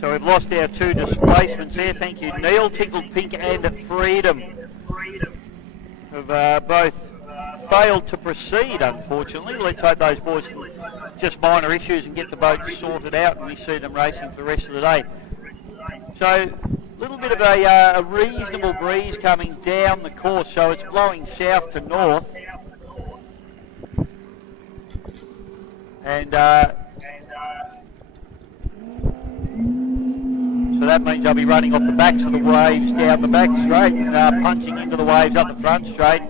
So we've lost our two displacements there. Thank you, Neil. Tickled Pink and Freedom have both failed to proceed, unfortunately. Let's hope those boys can just minor issues and get the boats sorted out, and we see them racing for the rest of the day. So a little bit of a reasonable breeze coming down the course, so it's blowing south to north. And so that means they'll be running off the backs of the waves down the back straight and punching into the waves up the front straight,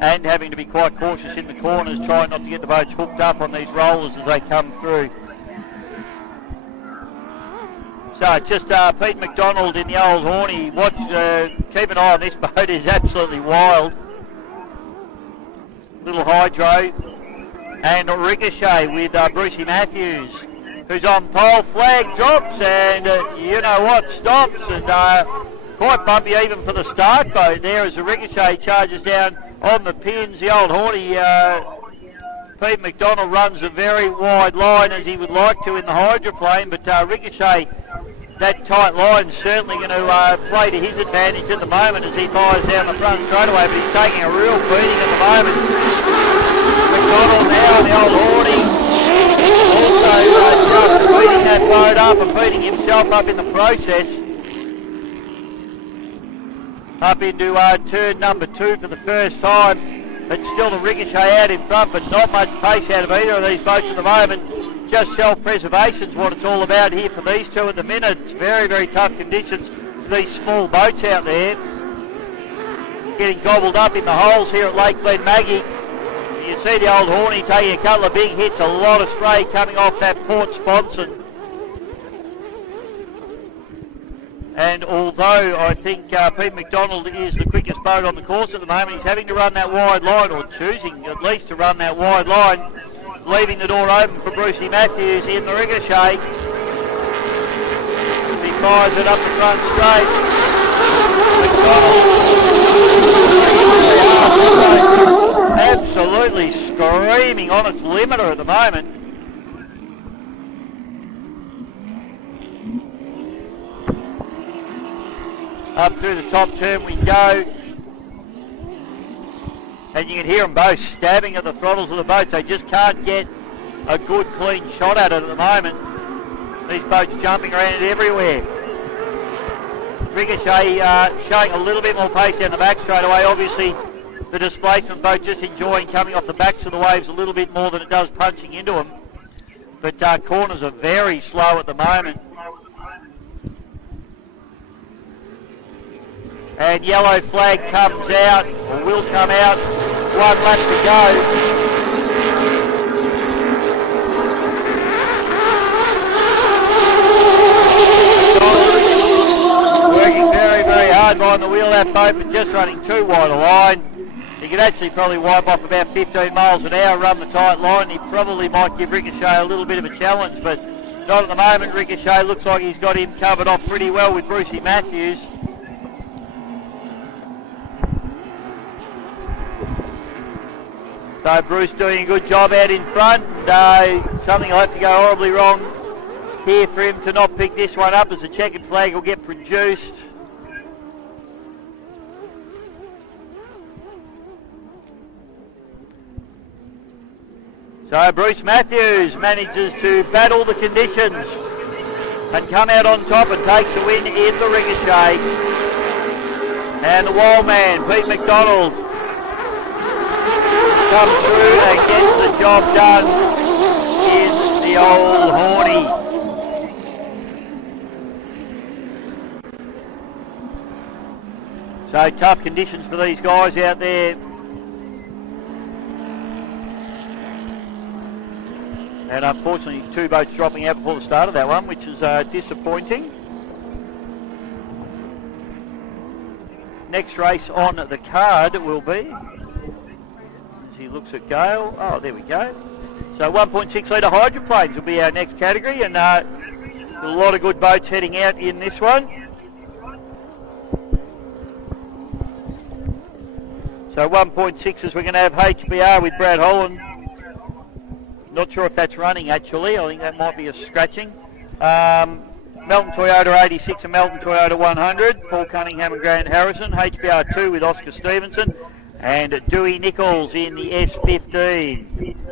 and having to be quite cautious in the corners, trying not to get the boats hooked up on these rollers as they come through. So just Pete McDonald in the Old Horny. Keep an eye on this boat, is absolutely wild. Little hydro. And Ricochet with Brucey Matthews, who's on pole. Flag drops, and you know what, stops, and quite bumpy even for the start boat there as the Ricochet charges down on the pins. The Old Horny, Pete McDonald runs a very wide line as he would like to in the hydroplane, but Ricochet, that tight line certainly going to play to his advantage at the moment as he fires down the front straightaway, but he's taking a real beating at the moment. McDonald now, the Old Horny, also just beating that boat up and beating himself up in the process. Up into turn number 2 for the first time. It's still the Ricochet out in front, but not much pace out of either of these boats at the moment. Just self-preservation is what it's all about here for these two at the minute. It's very, very tough conditions for these small boats out there. Getting gobbled up in the holes here at Lake Glenmaggie. You can see the Old Horny taking a couple of big hits, a lot of spray coming off that port sponson. And although I think Pete McDonald is the quickest boat on the course at the moment, he's having to run that wide line, or choosing at least to run that wide line, leaving the door open for Brucey Matthews in the Ricochet. He fires it up the front straight. McDonald absolutely screaming on its limiter at the moment. Up through the top turn we go. And you can hear them both stabbing at the throttles of the boats. They just can't get a good clean shot at it at the moment. These boats jumping around everywhere. Ricochet showing a little bit more pace down the back straight away. Obviously the displacement boat just enjoying coming off the backs of the waves a little bit more than it does punching into them. But corners are very slow at the moment. And yellow flag comes out, or will come out. 1 lap to go. Working very, very hard behind the wheel of that boat, but just running too wide a line. He could actually probably wipe off about 15 miles an hour, run the tight line. He probably might give Ricochet a little bit of a challenge, but not at the moment. Ricochet looks like he's got him covered off pretty well with Brucey Matthews. So Bruce doing a good job out in front. Something will have to go horribly wrong here for him to not pick this one up, as the checkered flag will get produced. So Bruce Matthews manages to battle the conditions and come out on top and takes the win in the Ricochet. And the wild man, Pete McDonald, comes through and gets the job done is the old Horny. So tough conditions for these guys out there. And unfortunately 2 boats dropping out before the start of that one, which is disappointing. Next race on the card will be, as he looks at Gale, oh there we go. So 1.6 litre hydroplanes will be our next category, and a lot of good boats heading out in this one. So 1.6s, we're going to have HBR with Brad Holland. Not sure if that's running actually, I think that might be a scratching. Melton Toyota 86 and Melton Toyota 100, Paul Cunningham and Grant Harrison, HBR 2 with Oscar Stevenson, and Dewey Nichols in the S15.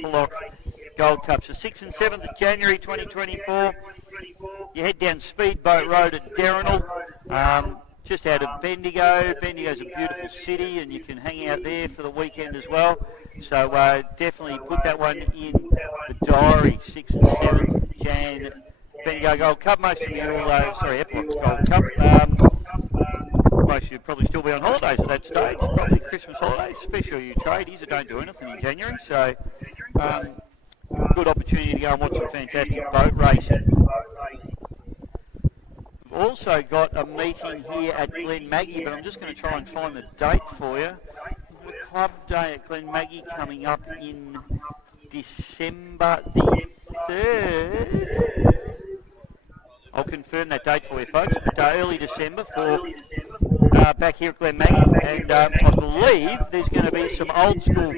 Epilogue Gold Cup. So 6th and 7th of January 2024. You head down Speedboat Road at Derrinal, just out of Bendigo. Bendigo's a beautiful city and you can hang out there for the weekend as well. So definitely put that one in the diary, 6th and 7th Jan. Bendigo Gold Cup, most of you will, Epilogue Gold Cup. Most of you probably still be on holidays at that stage, probably Christmas holidays, especially you tradies that don't do anything in January. So good opportunity to go and watch some fantastic boat racing. We've also got a meeting here at Glenmaggie, but I'm just going to try and find the date for you. The club day at Glenmaggie coming up in December the 3rd. I'll confirm that date for you folks, but early December for back here at Glenmaggie, and I believe there's going to be some old school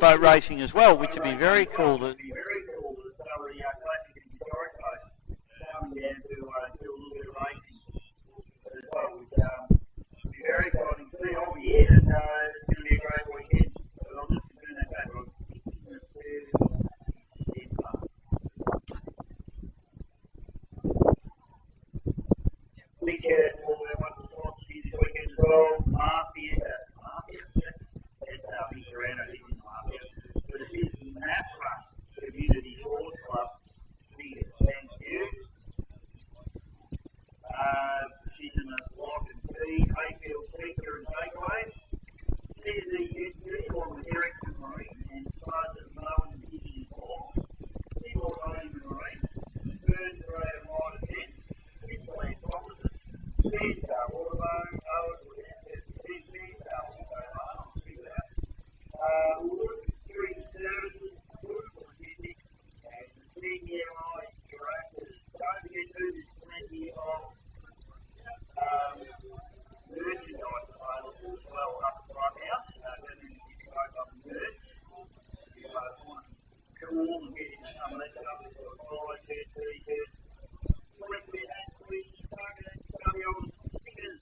boat racing as well, which would be very cool. Very exciting to see all year, and it's going to be a great weekend. So I'll just turn that back on. Big for everyone to watch this weekend as well. Mafia. It's Big Serrano, he's in Mafia. But it is NAPRA Community Horse Club. Big thank you. She's in the block and C, Hayfield, Speaker and Takeaway. CZUC on the Ericsson Marine and Sergeant Mowen and Hidden Hall. Seaboard Home Marine. Bird Parade and Line of 10. Midland Officers. Speedstar Autobone. Owen with Speedstar Autobone. I'll figure it out. Wood Street Services. Wood Logistics. And the CDMI Directors. Don't forget to there's plenty of merchandise available as well up right now. Whether you guys up merch, if you want cool and get into some of that stuff, we've got polo shirts, t-shirts, sweatband hats, sweets, stickers.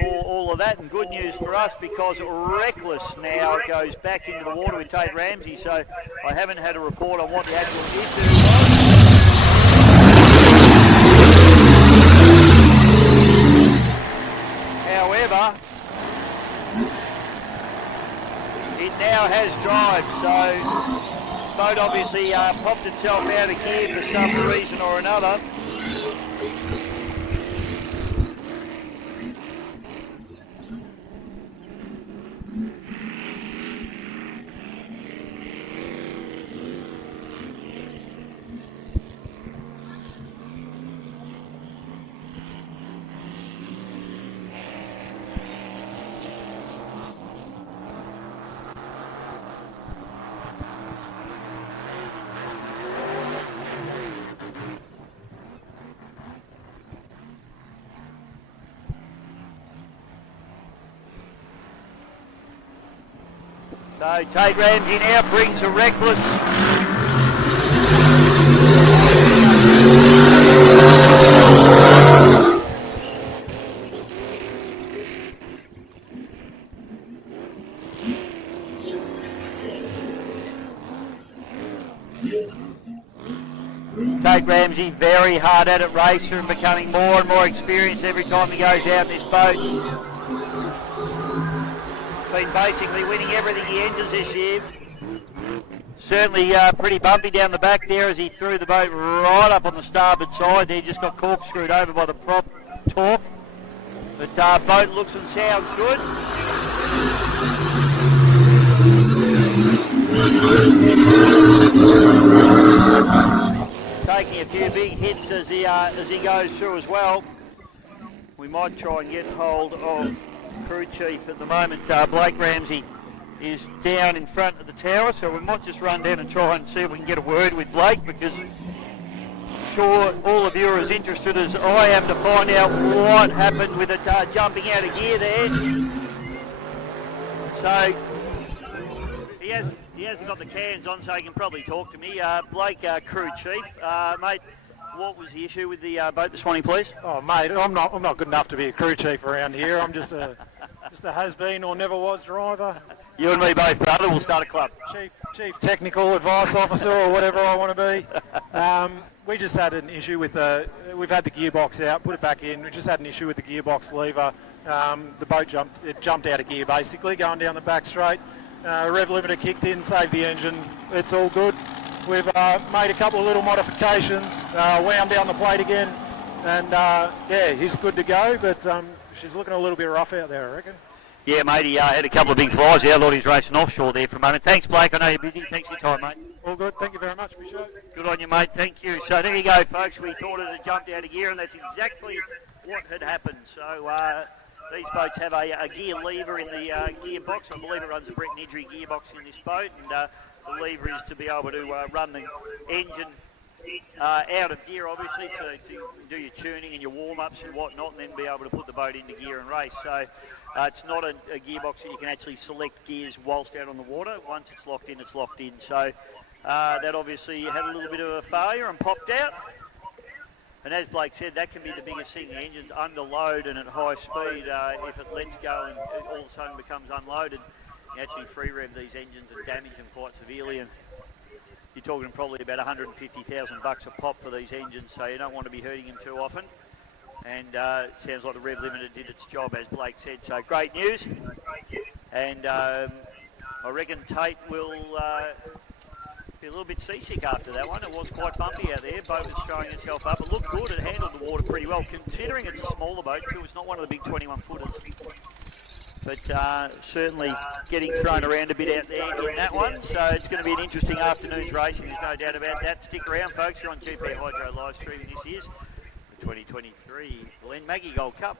For all of that, and good news for us because Reckless now goes back into the water with Tate Ramsey, so I haven't had a report on what the actual issue was. However, it now has drive, so the boat obviously popped itself out of gear for some reason or another. So Tate Ramsey now brings a Reckless. Tate Ramsey, very hard at it racer and becoming more and more experienced every time he goes out in this boat. Been basically winning everything he enters this year. Certainly pretty bumpy down the back there as he threw the boat right up on the starboard side there, just got corkscrewed over by the prop torque. But boat looks and sounds good. Taking a few big hits as he goes through as well. We might try and get hold of crew chief at the moment. Blake Ramsey is down in front of the tower, so we might just run down and try and see if we can get a word with Blake, because I'm sure all of you are as interested as I am to find out what happened with it jumping out of gear there. So he hasn't got the cans on, so he can probably talk to me. Blake, crew chief, mate, what was the issue with the boat this morning, please? Oh, mate, I'm not good enough to be a crew chief around here. I'm just a has-been or never was driver. You and me both, brother. We'll start a club. Chief Technical Advice Officer or whatever I want to be. We just had an issue with we've had the gearbox out, put it back in. We just had an issue with the gearbox lever. The boat jumped out of gear basically, going down the back straight. Rev limiter kicked in, saved the engine. It's all good. We've made a couple of little modifications, wound down the plate again, and yeah, he's good to go. But she's looking a little bit rough out there, I reckon. Yeah, mate, he had a couple of big flies there. I thought he was racing offshore there for a moment. Thanks, Blake. I know you're busy. Thanks for your time, mate. All good. Thank you very much, Michelle. Good on you, mate. Thank you. So there you go, folks. We thought it had jumped out of gear, and that's exactly what had happened. So these boats have a gear lever in the gearbox. I believe it runs a Brett Nidri gearbox in this boat, and the lever is to be able to run the engine out of gear, obviously, to do your tuning and your warm-ups and whatnot, and then be able to put the boat into gear and race. So it's not a gearbox that you can actually select gears whilst out on the water. Once it's locked in, it's locked in. So that obviously had a little bit of a failure and popped out. And as Blake said, that can be the biggest thing. The engine's under load and at high speed. If it lets go and it all of a sudden becomes unloaded, you actually free rev these engines and damage them quite severely. And you're talking probably about $150,000 a pop for these engines, so you don't want to be hurting them too often. And it sounds like the rev limiter did its job, as Blake said. So great news. And I reckon Tate will be a little bit seasick after that one. It was quite bumpy out there. Boat was throwing itself up. It looked good. It handled the water pretty well, considering it's a smaller boat too. It's not one of the big 21-footers. But certainly getting thrown around a bit out there in that one. So it's going to be an interesting afternoon's racing. There's no doubt about that. Stick around, folks. You're on GP Hydro live streaming this year's 2023 Glenmaggie Gold Cup.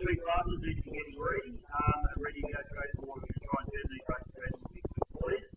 three classes each are getting ready, and ready to go straight to the water. We're going to try and turn these races around in 6 weeks, please.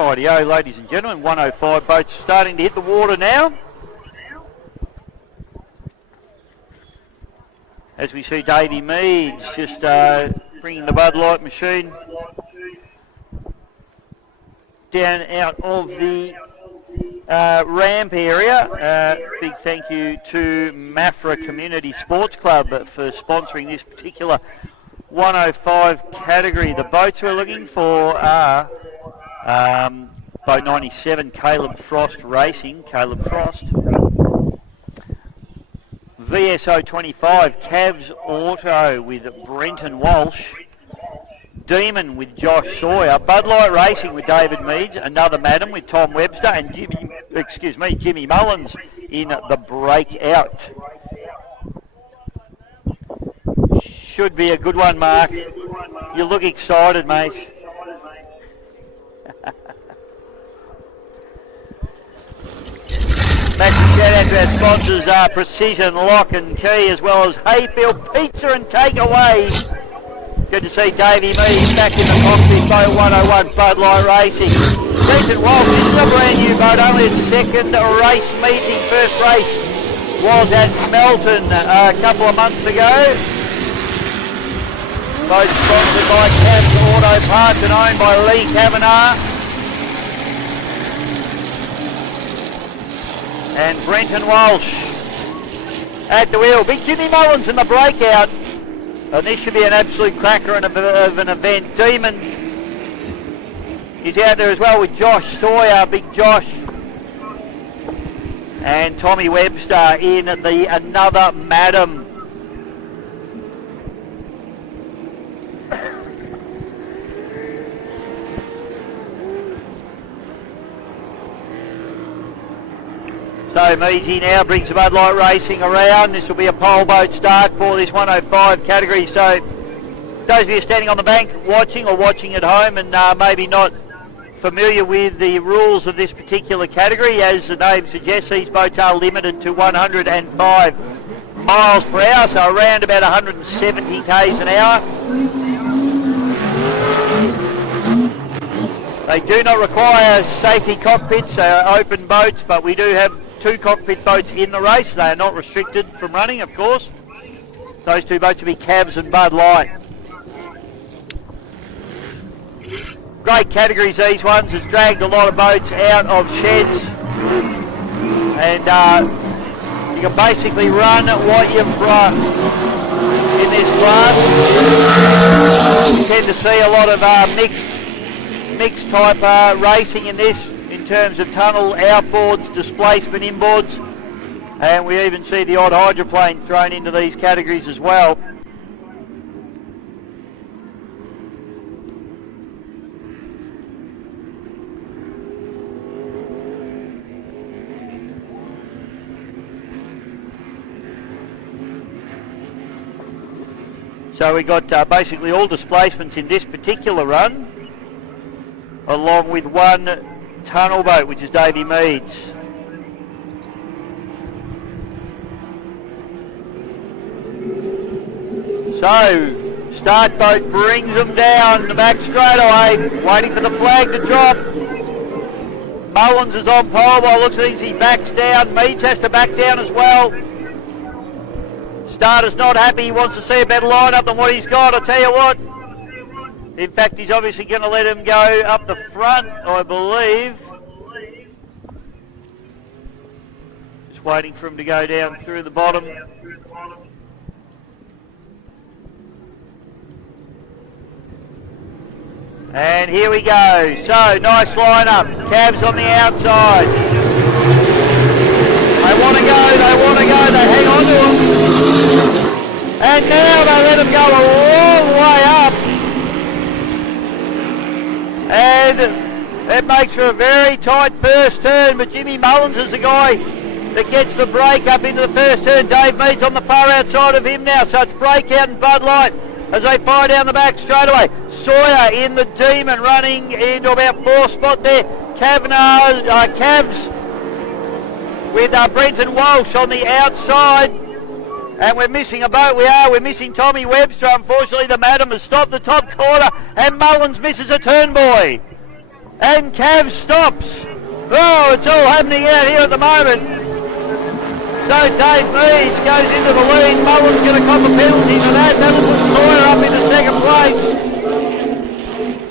Rightio, ladies and gentlemen, 105 boats starting to hit the water now. As we see Davey Meads just bringing the Bud Light machine down out of the ramp area. Big thank you to Mafra Community Sports Club for sponsoring this particular 105 category. The boats we're looking for are boat 97, Caleb Frost Racing, Caleb Frost. VSO 25, Cavs Auto with Brenton Walsh. Demon with Josh Sawyer. Bud Light Racing with David Meads. Another Madam with Tom Webster. And Jimmy Mullins in the breakout. Should be a good one, Mark. You look excited, mate. Massive shout out to our sponsors, Precision Lock and Key, as well as Hayfield Pizza and Takeaway. Good to see Davey Meads back in the cockpit, boat 101 Bud Light Racing. Decent Walsh, this is a brand new boat, only its second race meeting. First race was at Melton a couple of months ago. Boat sponsored by Cavs Auto Parts and owned by Lee Kavanagh. And Brenton Walsh at the wheel. Big Jimmy Mullins in the breakout. And this should be an absolute cracker of an event. Demon is out there as well with Josh Sawyer, Big Josh. And Tommy Webster in the another Madam. So Meadsy now brings the Bud Light Racing around. This will be a pole boat start for this 105 category. So those of you standing on the bank watching or watching at home and maybe not familiar with the rules of this particular category, as the name suggests, these boats are limited to 105 miles per hour, so around about 170 k's an hour. They do not require safety cockpits, they are open boats, but we do have 2 cockpit boats in the race. They are not restricted from running, of course. Those 2 boats will be Cavs and Bud Light. Great categories, these ones. Has dragged a lot of boats out of sheds. And you can basically run what you've brought in this class. You tend to see a lot of mixed type racing in this, in terms of tunnel outboards, displacement inboards, and we even see the odd hydroplane thrown into these categories as well. So we got basically all displacements in this particular run, along with one tunnel boat, which is Davey Meads. So, start boat brings them down the back straightaway, waiting for the flag to drop. Mullins is on pole. By looks of things, he backs down. Meads has to back down as well. Starter's not happy. He wants to see a better lineup than what he's got. I'll tell you what. In fact, he's obviously going to let him go up the front, I believe. Just waiting for him to go down through the bottom. And here we go. So, nice lineup. Cavs on the outside. They want to go, they hang on to him. And now they let him go a long way up. And it makes for a very tight first turn, but Jimmy Mullins is the guy that gets the break up into the first turn. Dave Meads on the far outside of him now, so it's breakout and Bud Light as they fire down the back straight away. Sawyer in the Demon running into about 4th spot there. Cavs with Brenton Walsh on the outside. And we're missing a boat, we're missing Tommy Webster. Unfortunately, the Madam has stopped the top corner and Mullins misses a turn, boy. And Cav stops. Oh, it's all happening out here at the moment. So Dave Meads goes into the lead. Mullins going to cop a penalty for that. That'll put Sawyer up into second place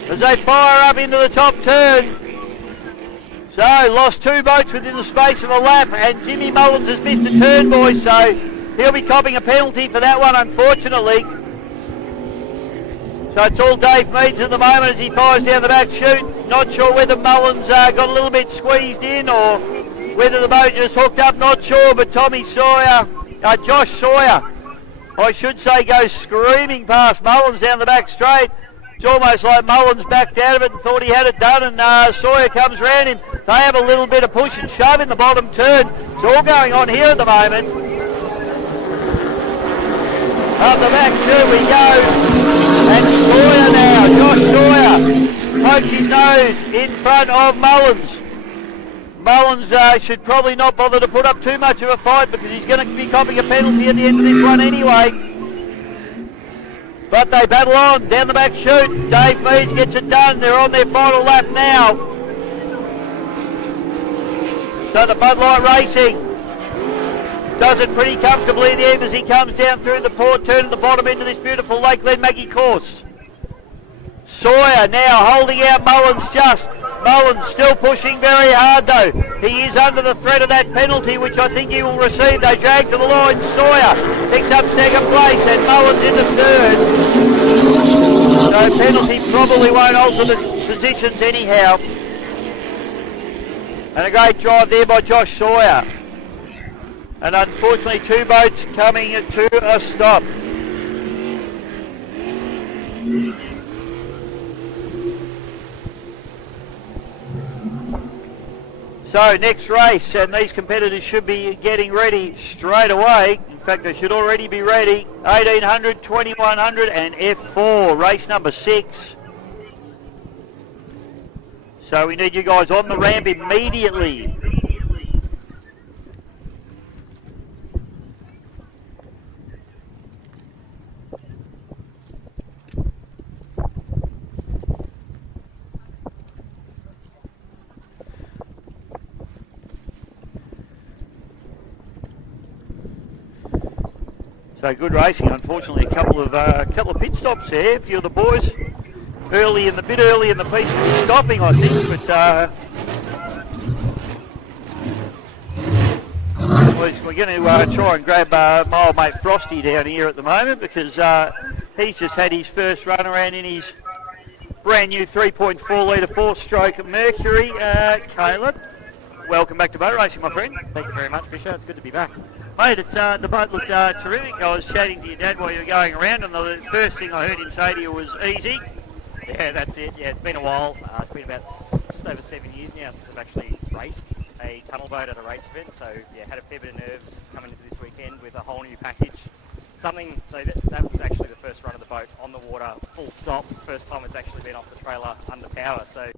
as they fire up into the top turn. So lost 2 boats within the space of a lap, and Jimmy Mullins has missed a turn, boys, so he'll be copping a penalty for that one, unfortunately. So it's all Dave Meads at the moment as he fires down the back chute. Not sure whether Mullins got a little bit squeezed in or whether the boat just hooked up, not sure, but Josh Sawyer, I should say, goes screaming past Mullins down the back straight. It's almost like Mullins backed out of it and thought he had it done, and Sawyer comes round him. They have a little bit of push and shove in the bottom turn. It's all going on here at the moment. Up the back turn we go. And Sawyer now, Josh Sawyer, pokes his nose in front of Mullins. Mullins should probably not bother to put up too much of a fight because he's going to be copping a penalty at the end of this one anyway. But they battle on down the back chute. Dave Meads gets it done. They're on their final lap now. So the Bud Light Racing does it pretty comfortably in the end as he comes down through the port turn at the bottom end of this beautiful Lake Glenmaggie course. Sawyer now holding out Mullins just. Mullins still pushing very hard though. He is under the threat of that penalty, which I think he will receive. They drag to the line. Sawyer picks up second place and Mullins into third. So penalty probably won't alter the positions anyhow. And a great drive there by Josh Sawyer. And unfortunately 2 boats coming to a stop. So next race, and these competitors should be getting ready straight away. In fact, they should already be ready. 1800, 2100 and F4, race number 6. So we need you guys on the ramp immediately. So good racing. Unfortunately, a couple of pit stops there. A few of the boys bit early in the piece stopping, I think. But we're going to try and grab my old mate Frosty down here at the moment because he's just had his first run around in his brand new 3.4 litre 4-stroke Mercury. Caleb, welcome back to boat racing, my friend. Thank you very much, Fisher. It's good to be back. Mate, the boat looked terrific. I was chatting to your dad while you were going around, and the first thing I heard him say to you was easy. Yeah, that's it. Yeah, it's been a while. It's been about just over 7 years now since I've actually raced a tunnel boat at a race event. So yeah, had a fair bit of nerves coming into this weekend with a whole new package. So that was actually the first run of the boat on the water, full stop. First time it's actually been off the trailer under power. So.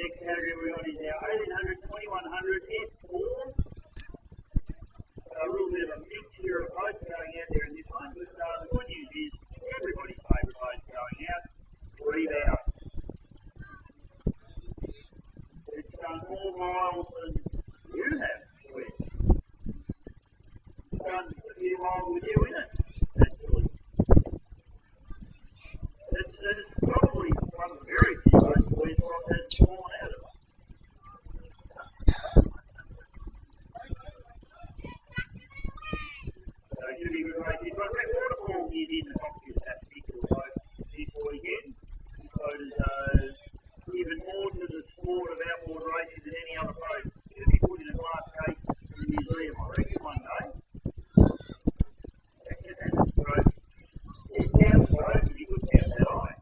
next category we got is our 1800, 2100 F4. A little bit of a mixture of boats going out there in this one, but the good news is everybody's favourite boat going out, Rebound. It's done more miles than you have, Wes. It's done a few miles with you in it, actually. It's probably one of the very few boats Wes has fallen out of. So it should be a good race. But Red Waterfall is in the cockpit of that particular boat this weekend. This boat is even more to the sport of outboard racing than any other boat. It should be put in a glass case in the museum, I reckon, one day. So, it counts though, it'd be good to count that eye.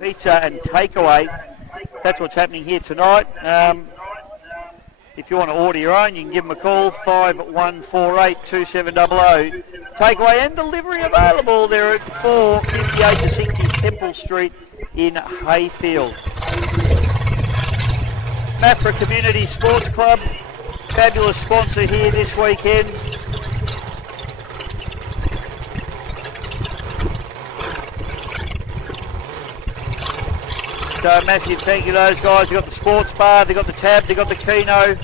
Pizza and takeaway. That's what's happening here tonight. If you want to order your own, you can give them a call, 5148-2700. Takeaway and delivery available. They're at 458 to 60 Temple Street in Hayfield. Mafra Community Sports Club, fabulous sponsor here this weekend. So massive thank you to those guys. They've got the sports bar, they've got the tab, they've got the Keno.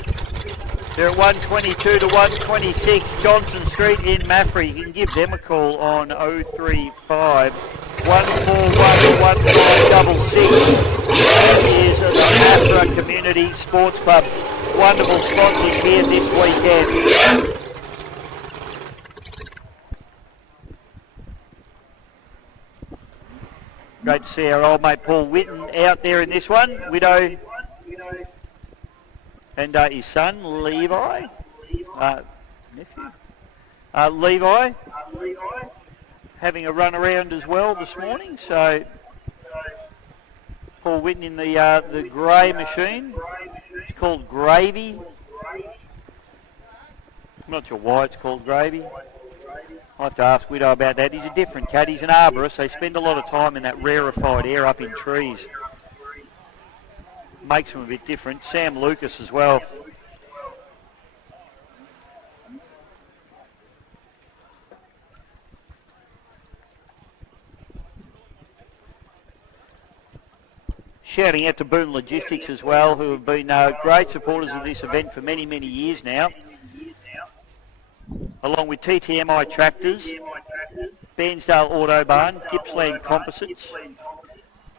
They're at 122 to 126 Johnson Street in Mafra. You can give them a call on 035 141 1566. That is the Mafra Community Sports Club. Wonderful sponsors here this weekend. Great to see our old mate Paul Whitten out there in this one. Widow and his son, Levi. Nephew. Levi having a run around as well this morning. So Paul Whitten in the grey machine. It's called Gravy. I'm not sure why it's called Gravy. I'll have to ask Widow about that. He's a different cat. He's an arborist. They spend a lot of time in that rarefied air up in trees. Makes them a bit different. Sam Lucas as well. Shouting out to Boone Logistics as well, who have been great supporters of this event for many, many years now. Along with TTMI Tractors, Bairnsdale Autobarn, Gippsland Composites,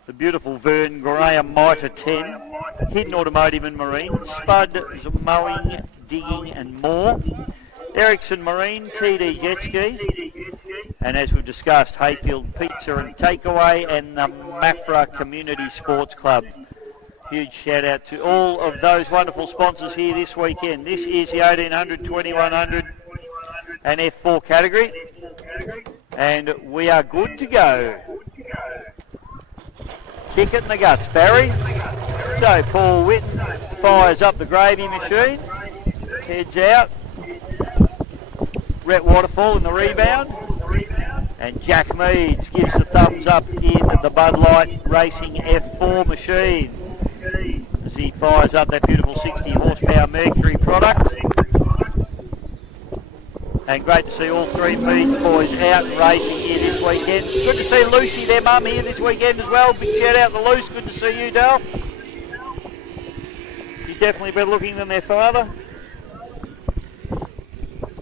the beautiful Vern Graham Mitre 10, Hidden Automotive and Marine, Spud's Mowing, Digging and more, Ericsson Marine, TD Jet Ski, and as we've discussed, Hayfield Pizza and Takeaway and the Mafra Community Sports Club. Huge shout out to all of those wonderful sponsors here this weekend. This is the 1800, 2100 and F4 category, and we are good to go. Kick it in the guts, Barry. So Paul Whitten fires up the gravy machine, heads out. Rhett Waterfall in the rebound, and Jack Meads gives the thumbs up in the Bud Light Racing F4 machine as he fires up that beautiful 60 horsepower Mercury product. And great to see all three Meads boys out racing here this weekend. Good to see Lucy, their mum, here this weekend as well. Big shout out to Luce. Good to see you, Dale. She's definitely better looking than their father.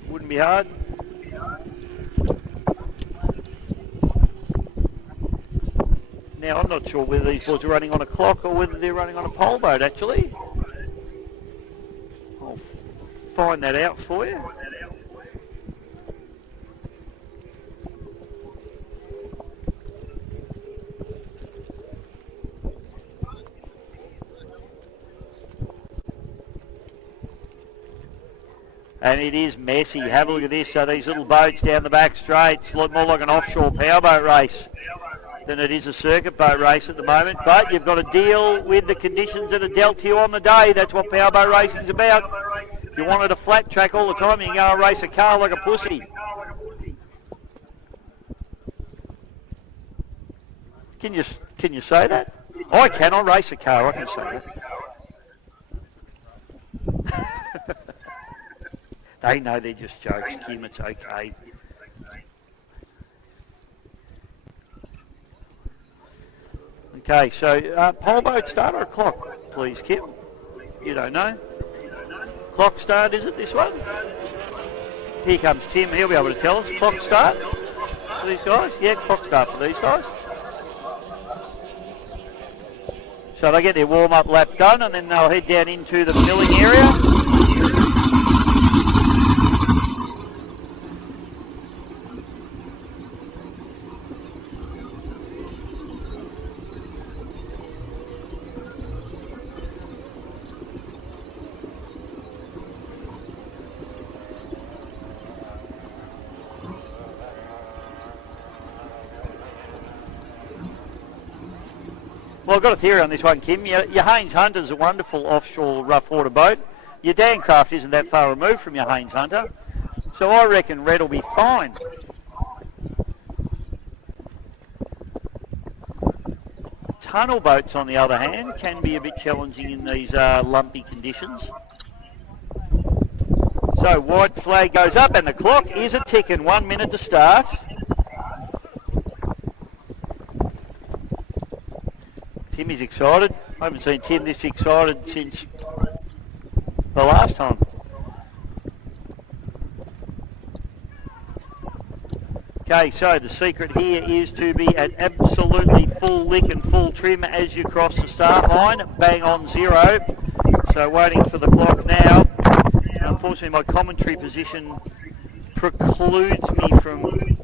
Wouldn't be hard. Now, I'm not sure whether these boys are running on a clock or whether they're running on a pole boat, actually. I'll find that out for you. And it is messy. Have a look at this. So these little boats down the back straights look more like an offshore powerboat race than it is a circuit boat race at the moment. But you've got to deal with the conditions that are dealt to you on the day. That's what powerboat racing is about. If you wanted a flat track all the time, you can go and race a car like a pussy. Can you say that? I cannot race a car. I can say that. They know they're just jokes, Kim. It's okay. Okay, so pole boat start or a clock, please, Kim? You don't know? Clock start, is it this one? Here comes Tim. He'll be able to tell us. Clock start for these guys? Yeah, clock start for these guys. So they get their warm-up lap done and then they'll head down into the milling area. Well, I've got a theory on this one, Kim. Your Haynes Hunter's a wonderful offshore rough water boat. Your Dancraft isn't that far removed from your Haynes Hunter. So I reckon Red will be fine. Tunnel boats, on the other hand, can be a bit challenging in these lumpy conditions. So white flag goes up and the clock is a ticking. 1 minute to start. Tim is excited. I haven't seen Tim this excited since the last time. Okay, so the secret here is to be at absolutely full lick and full trim as you cross the start line. Bang on zero. So waiting for the clock now. Unfortunately, my commentary position precludes me from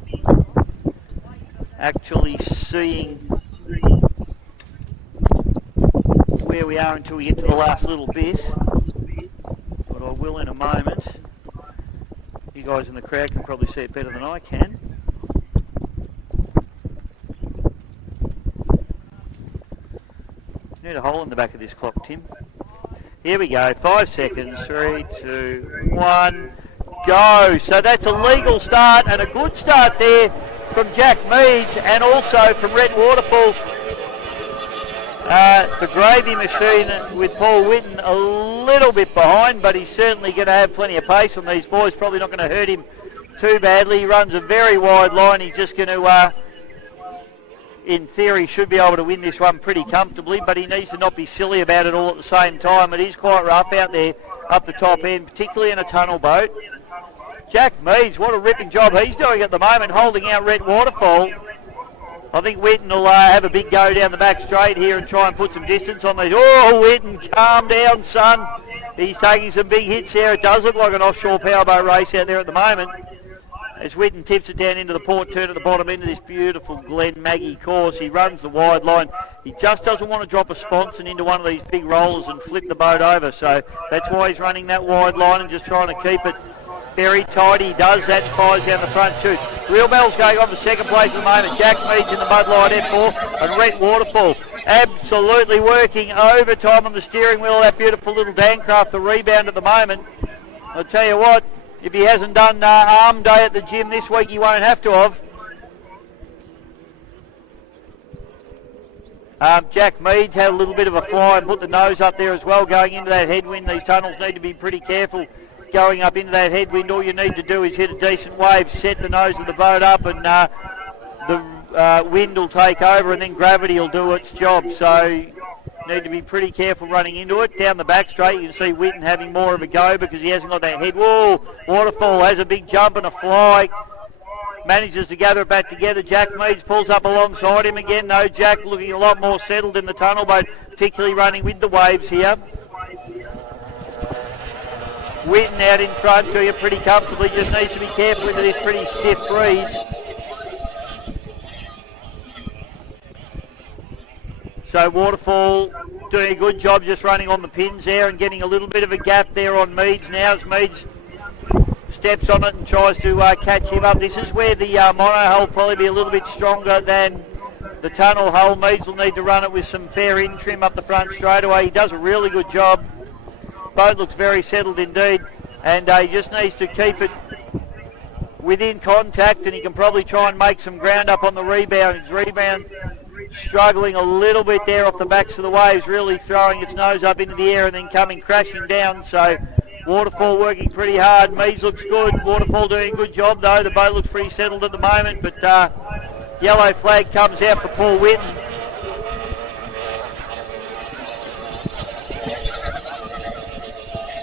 actually seeing where we are until we get to the last little bit, but I will in a moment. You guys in the crowd can probably see it better than I can. Need a hole in the back of this clock, Tim. Here we go, 5 seconds, 3, 2, 1, go. So that's a legal start and a good start there from Jack Meads and also from Rhett Waterfall. The gravy machine with Paul Whitten a little bit behind, but he's certainly going to have plenty of pace on these boys. Probably not going to hurt him too badly. He runs a very wide line. He's just going to, in theory, should be able to win this one pretty comfortably, but he needs to not be silly about it all at the same time. It is quite rough out there up the top end, particularly in a tunnel boat. Jack Meads, what a ripping job he's doing at the moment, holding out Rhett Waterfall. I think Whitten will have a big go down the back straight here and try and put some distance on these. Oh, Whitten, calm down, son. He's taking some big hits there. It does look like an offshore powerboat race out there at the moment. As Whitten tips it down into the port turn at the bottom end of this beautiful Glenmaggie course. He runs the wide line. He just doesn't want to drop a sponson into one of these big rollers and flip the boat over. So that's why he's running that wide line and just trying to keep it very tight. He does that, fires down the front chute. Real Bell's going on for second place at the moment. Jack Meads in the Bud Light F4 and Rhett Waterfall absolutely working overtime on the steering wheel of that beautiful little Dancraft, the rebound at the moment. I'll tell you what, if he hasn't done arm day at the gym this week, he won't have to have. Jack Meads had a little bit of a fly and put the nose up there as well going into that headwind. These tunnels need to be pretty careful going up into that headwind. All you need to do is hit a decent wave, set the nose of the boat up, and the wind will take over and then gravity will do its job. So you need to be pretty careful running into it. Down the back straight you can see Whitten having more of a go because he hasn't got that head. Whoa, Waterfall has a big jump and a fly. manages to gather it back together. Jack Meads pulls up alongside him again. No, Jack looking a lot more settled in the tunnel boat, particularly running with the waves here. Witten out in front, doing it pretty comfortably, just needs to be careful into this pretty stiff breeze. So Waterfall doing a good job just running on the pins there and getting a little bit of a gap there on Meads now as Meads steps on it and tries to catch him up. This is where the mono hull will probably be a little bit stronger than the tunnel hull. Meads will need to run it with some fair in trim up the front straight away. He does a really good job. Boat looks very settled indeed, and he just needs to keep it within contact, and he can probably try and make some ground up on the rebound. His rebound struggling a little bit there off the backs of the waves, really throwing its nose up into the air and then coming crashing down. So Waterfall working pretty hard. Meads looks good. Waterfall doing a good job though. The boat looks pretty settled at the moment, but yellow flag comes out for Paul Witten.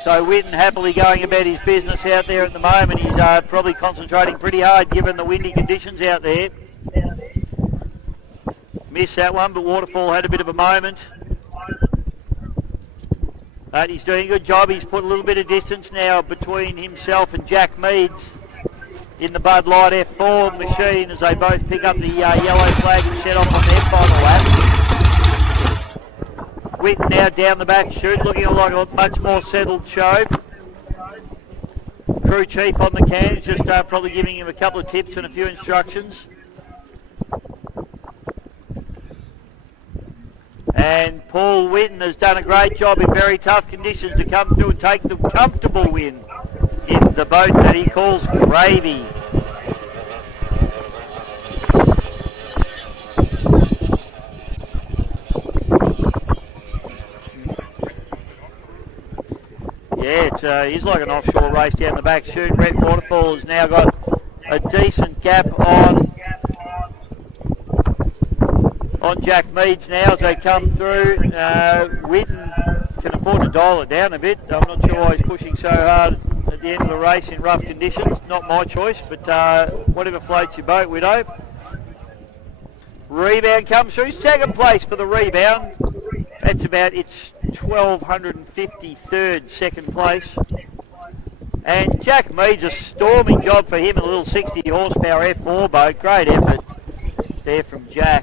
So Witten happily going about his business out there at the moment. He's probably concentrating pretty hard given the windy conditions out there. Missed that one, but Waterfall had a bit of a moment. But he's doing a good job. He's put a little bit of distance now between himself and Jack Meads in the Bud Light F4 machine as they both pick up the yellow flag and set off on their final lap. Witten now down the back chute, looking like a much more settled show. Crew chief on the cans, just probably giving him a couple of tips and a few instructions. And Paul Witten has done a great job in very tough conditions to come through and take the comfortable win in the boat that he calls Gravy. Yeah, it is like an offshore race down the back chute. Brett Waterfall has now got a decent gap on Jack Meads now as they come through. Witten can afford to dial it down a bit. I'm not sure why he's pushing so hard at the end of the race in rough conditions. Not my choice, but whatever floats your boat, Widow. Rebound comes through. Second place for the rebound. That's about its 1,253rd second place. And Jack Meads, a storming job for him in a little 60 horsepower F4 boat. Great effort there from Jack.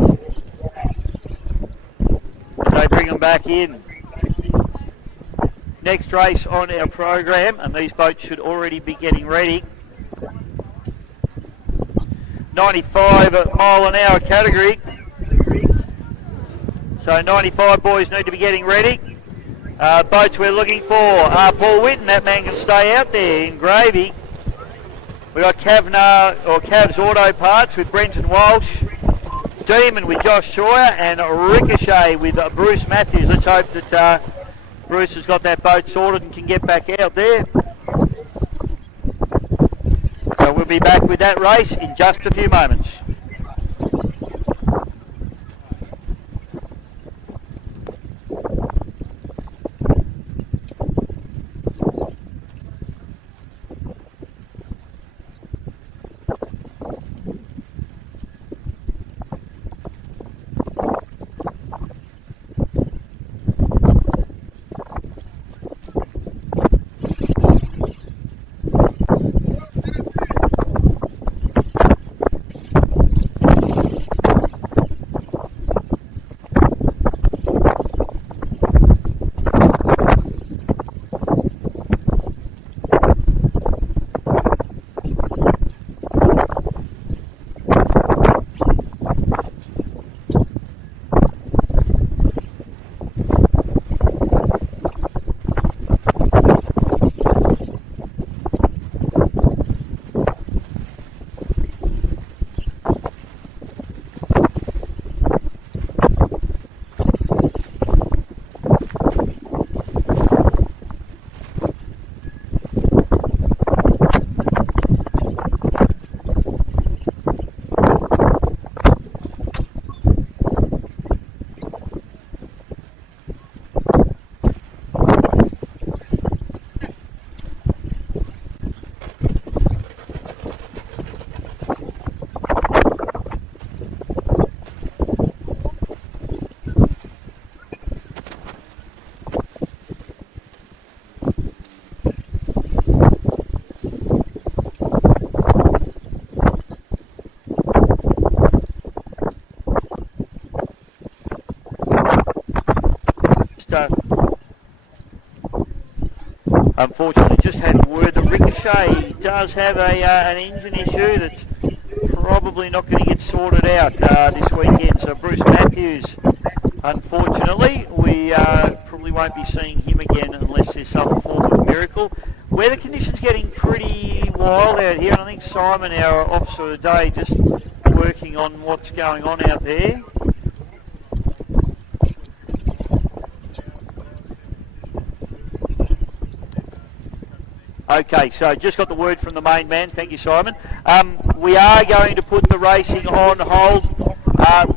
They bring them back in. Next race on our program, and these boats should already be getting ready. 95 mile an hour category. So 95 boys need to be getting ready. Boats we're looking for are Paul Witten. That man can stay out there in Gravy. We've got Cavs Auto Parts with Brenton Walsh. Demon with Josh Sawyer, and Ricochet with Bruce Matthews. Let's hope that Bruce has got that boat sorted and can get back out there. So we'll be back with that race in just a few moments. unfortunately, just had word that Ricochet does have an engine issue that's probably not going to get sorted out this weekend. So Bruce Matthews, unfortunately, we probably won't be seeing him again unless there's some form of miracle. Weather conditions getting pretty wild out here, and I think Simon, our officer of the day, just working on what's going on out there. Okay, so just got the word from the main man. Thank you, Simon. We are going to put the racing on hold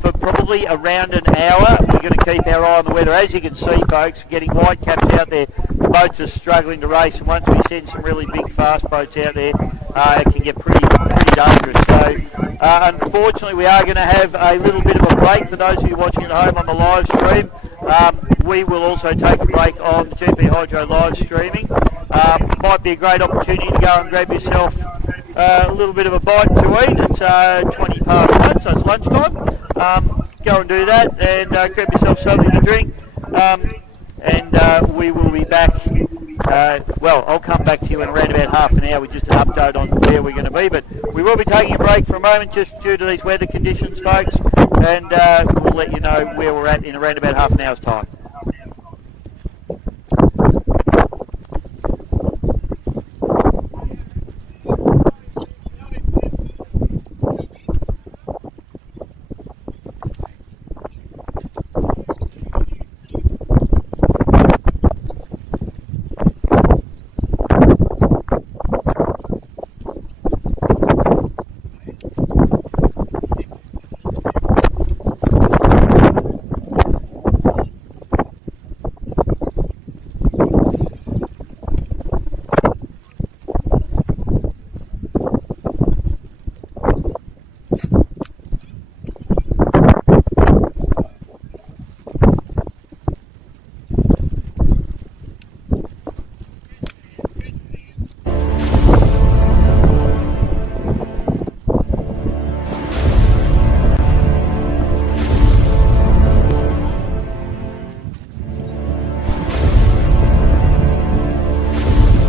for probably around an hour. We're going to keep our eye on the weather. As you can see, folks, getting white caps out there, the boats are struggling to race, and once we send some really big fast boats out there, it can get pretty dangerous. So, unfortunately, we are going to have a little bit of a break for those of you watching at home on the live stream. We will also take a break on GP Hydro live streaming. Might be a great opportunity to go and grab yourself a little bit of a bite to eat. It's 20 past 1, so it's lunchtime. Go and do that and grab yourself something to drink. And we will be back. Well, I'll come back to you in around about half an hour with just an update on where we're going to be. But we will be taking a break for a moment just due to these weather conditions, folks. And we'll let you know where we're at in around about half an hour's time.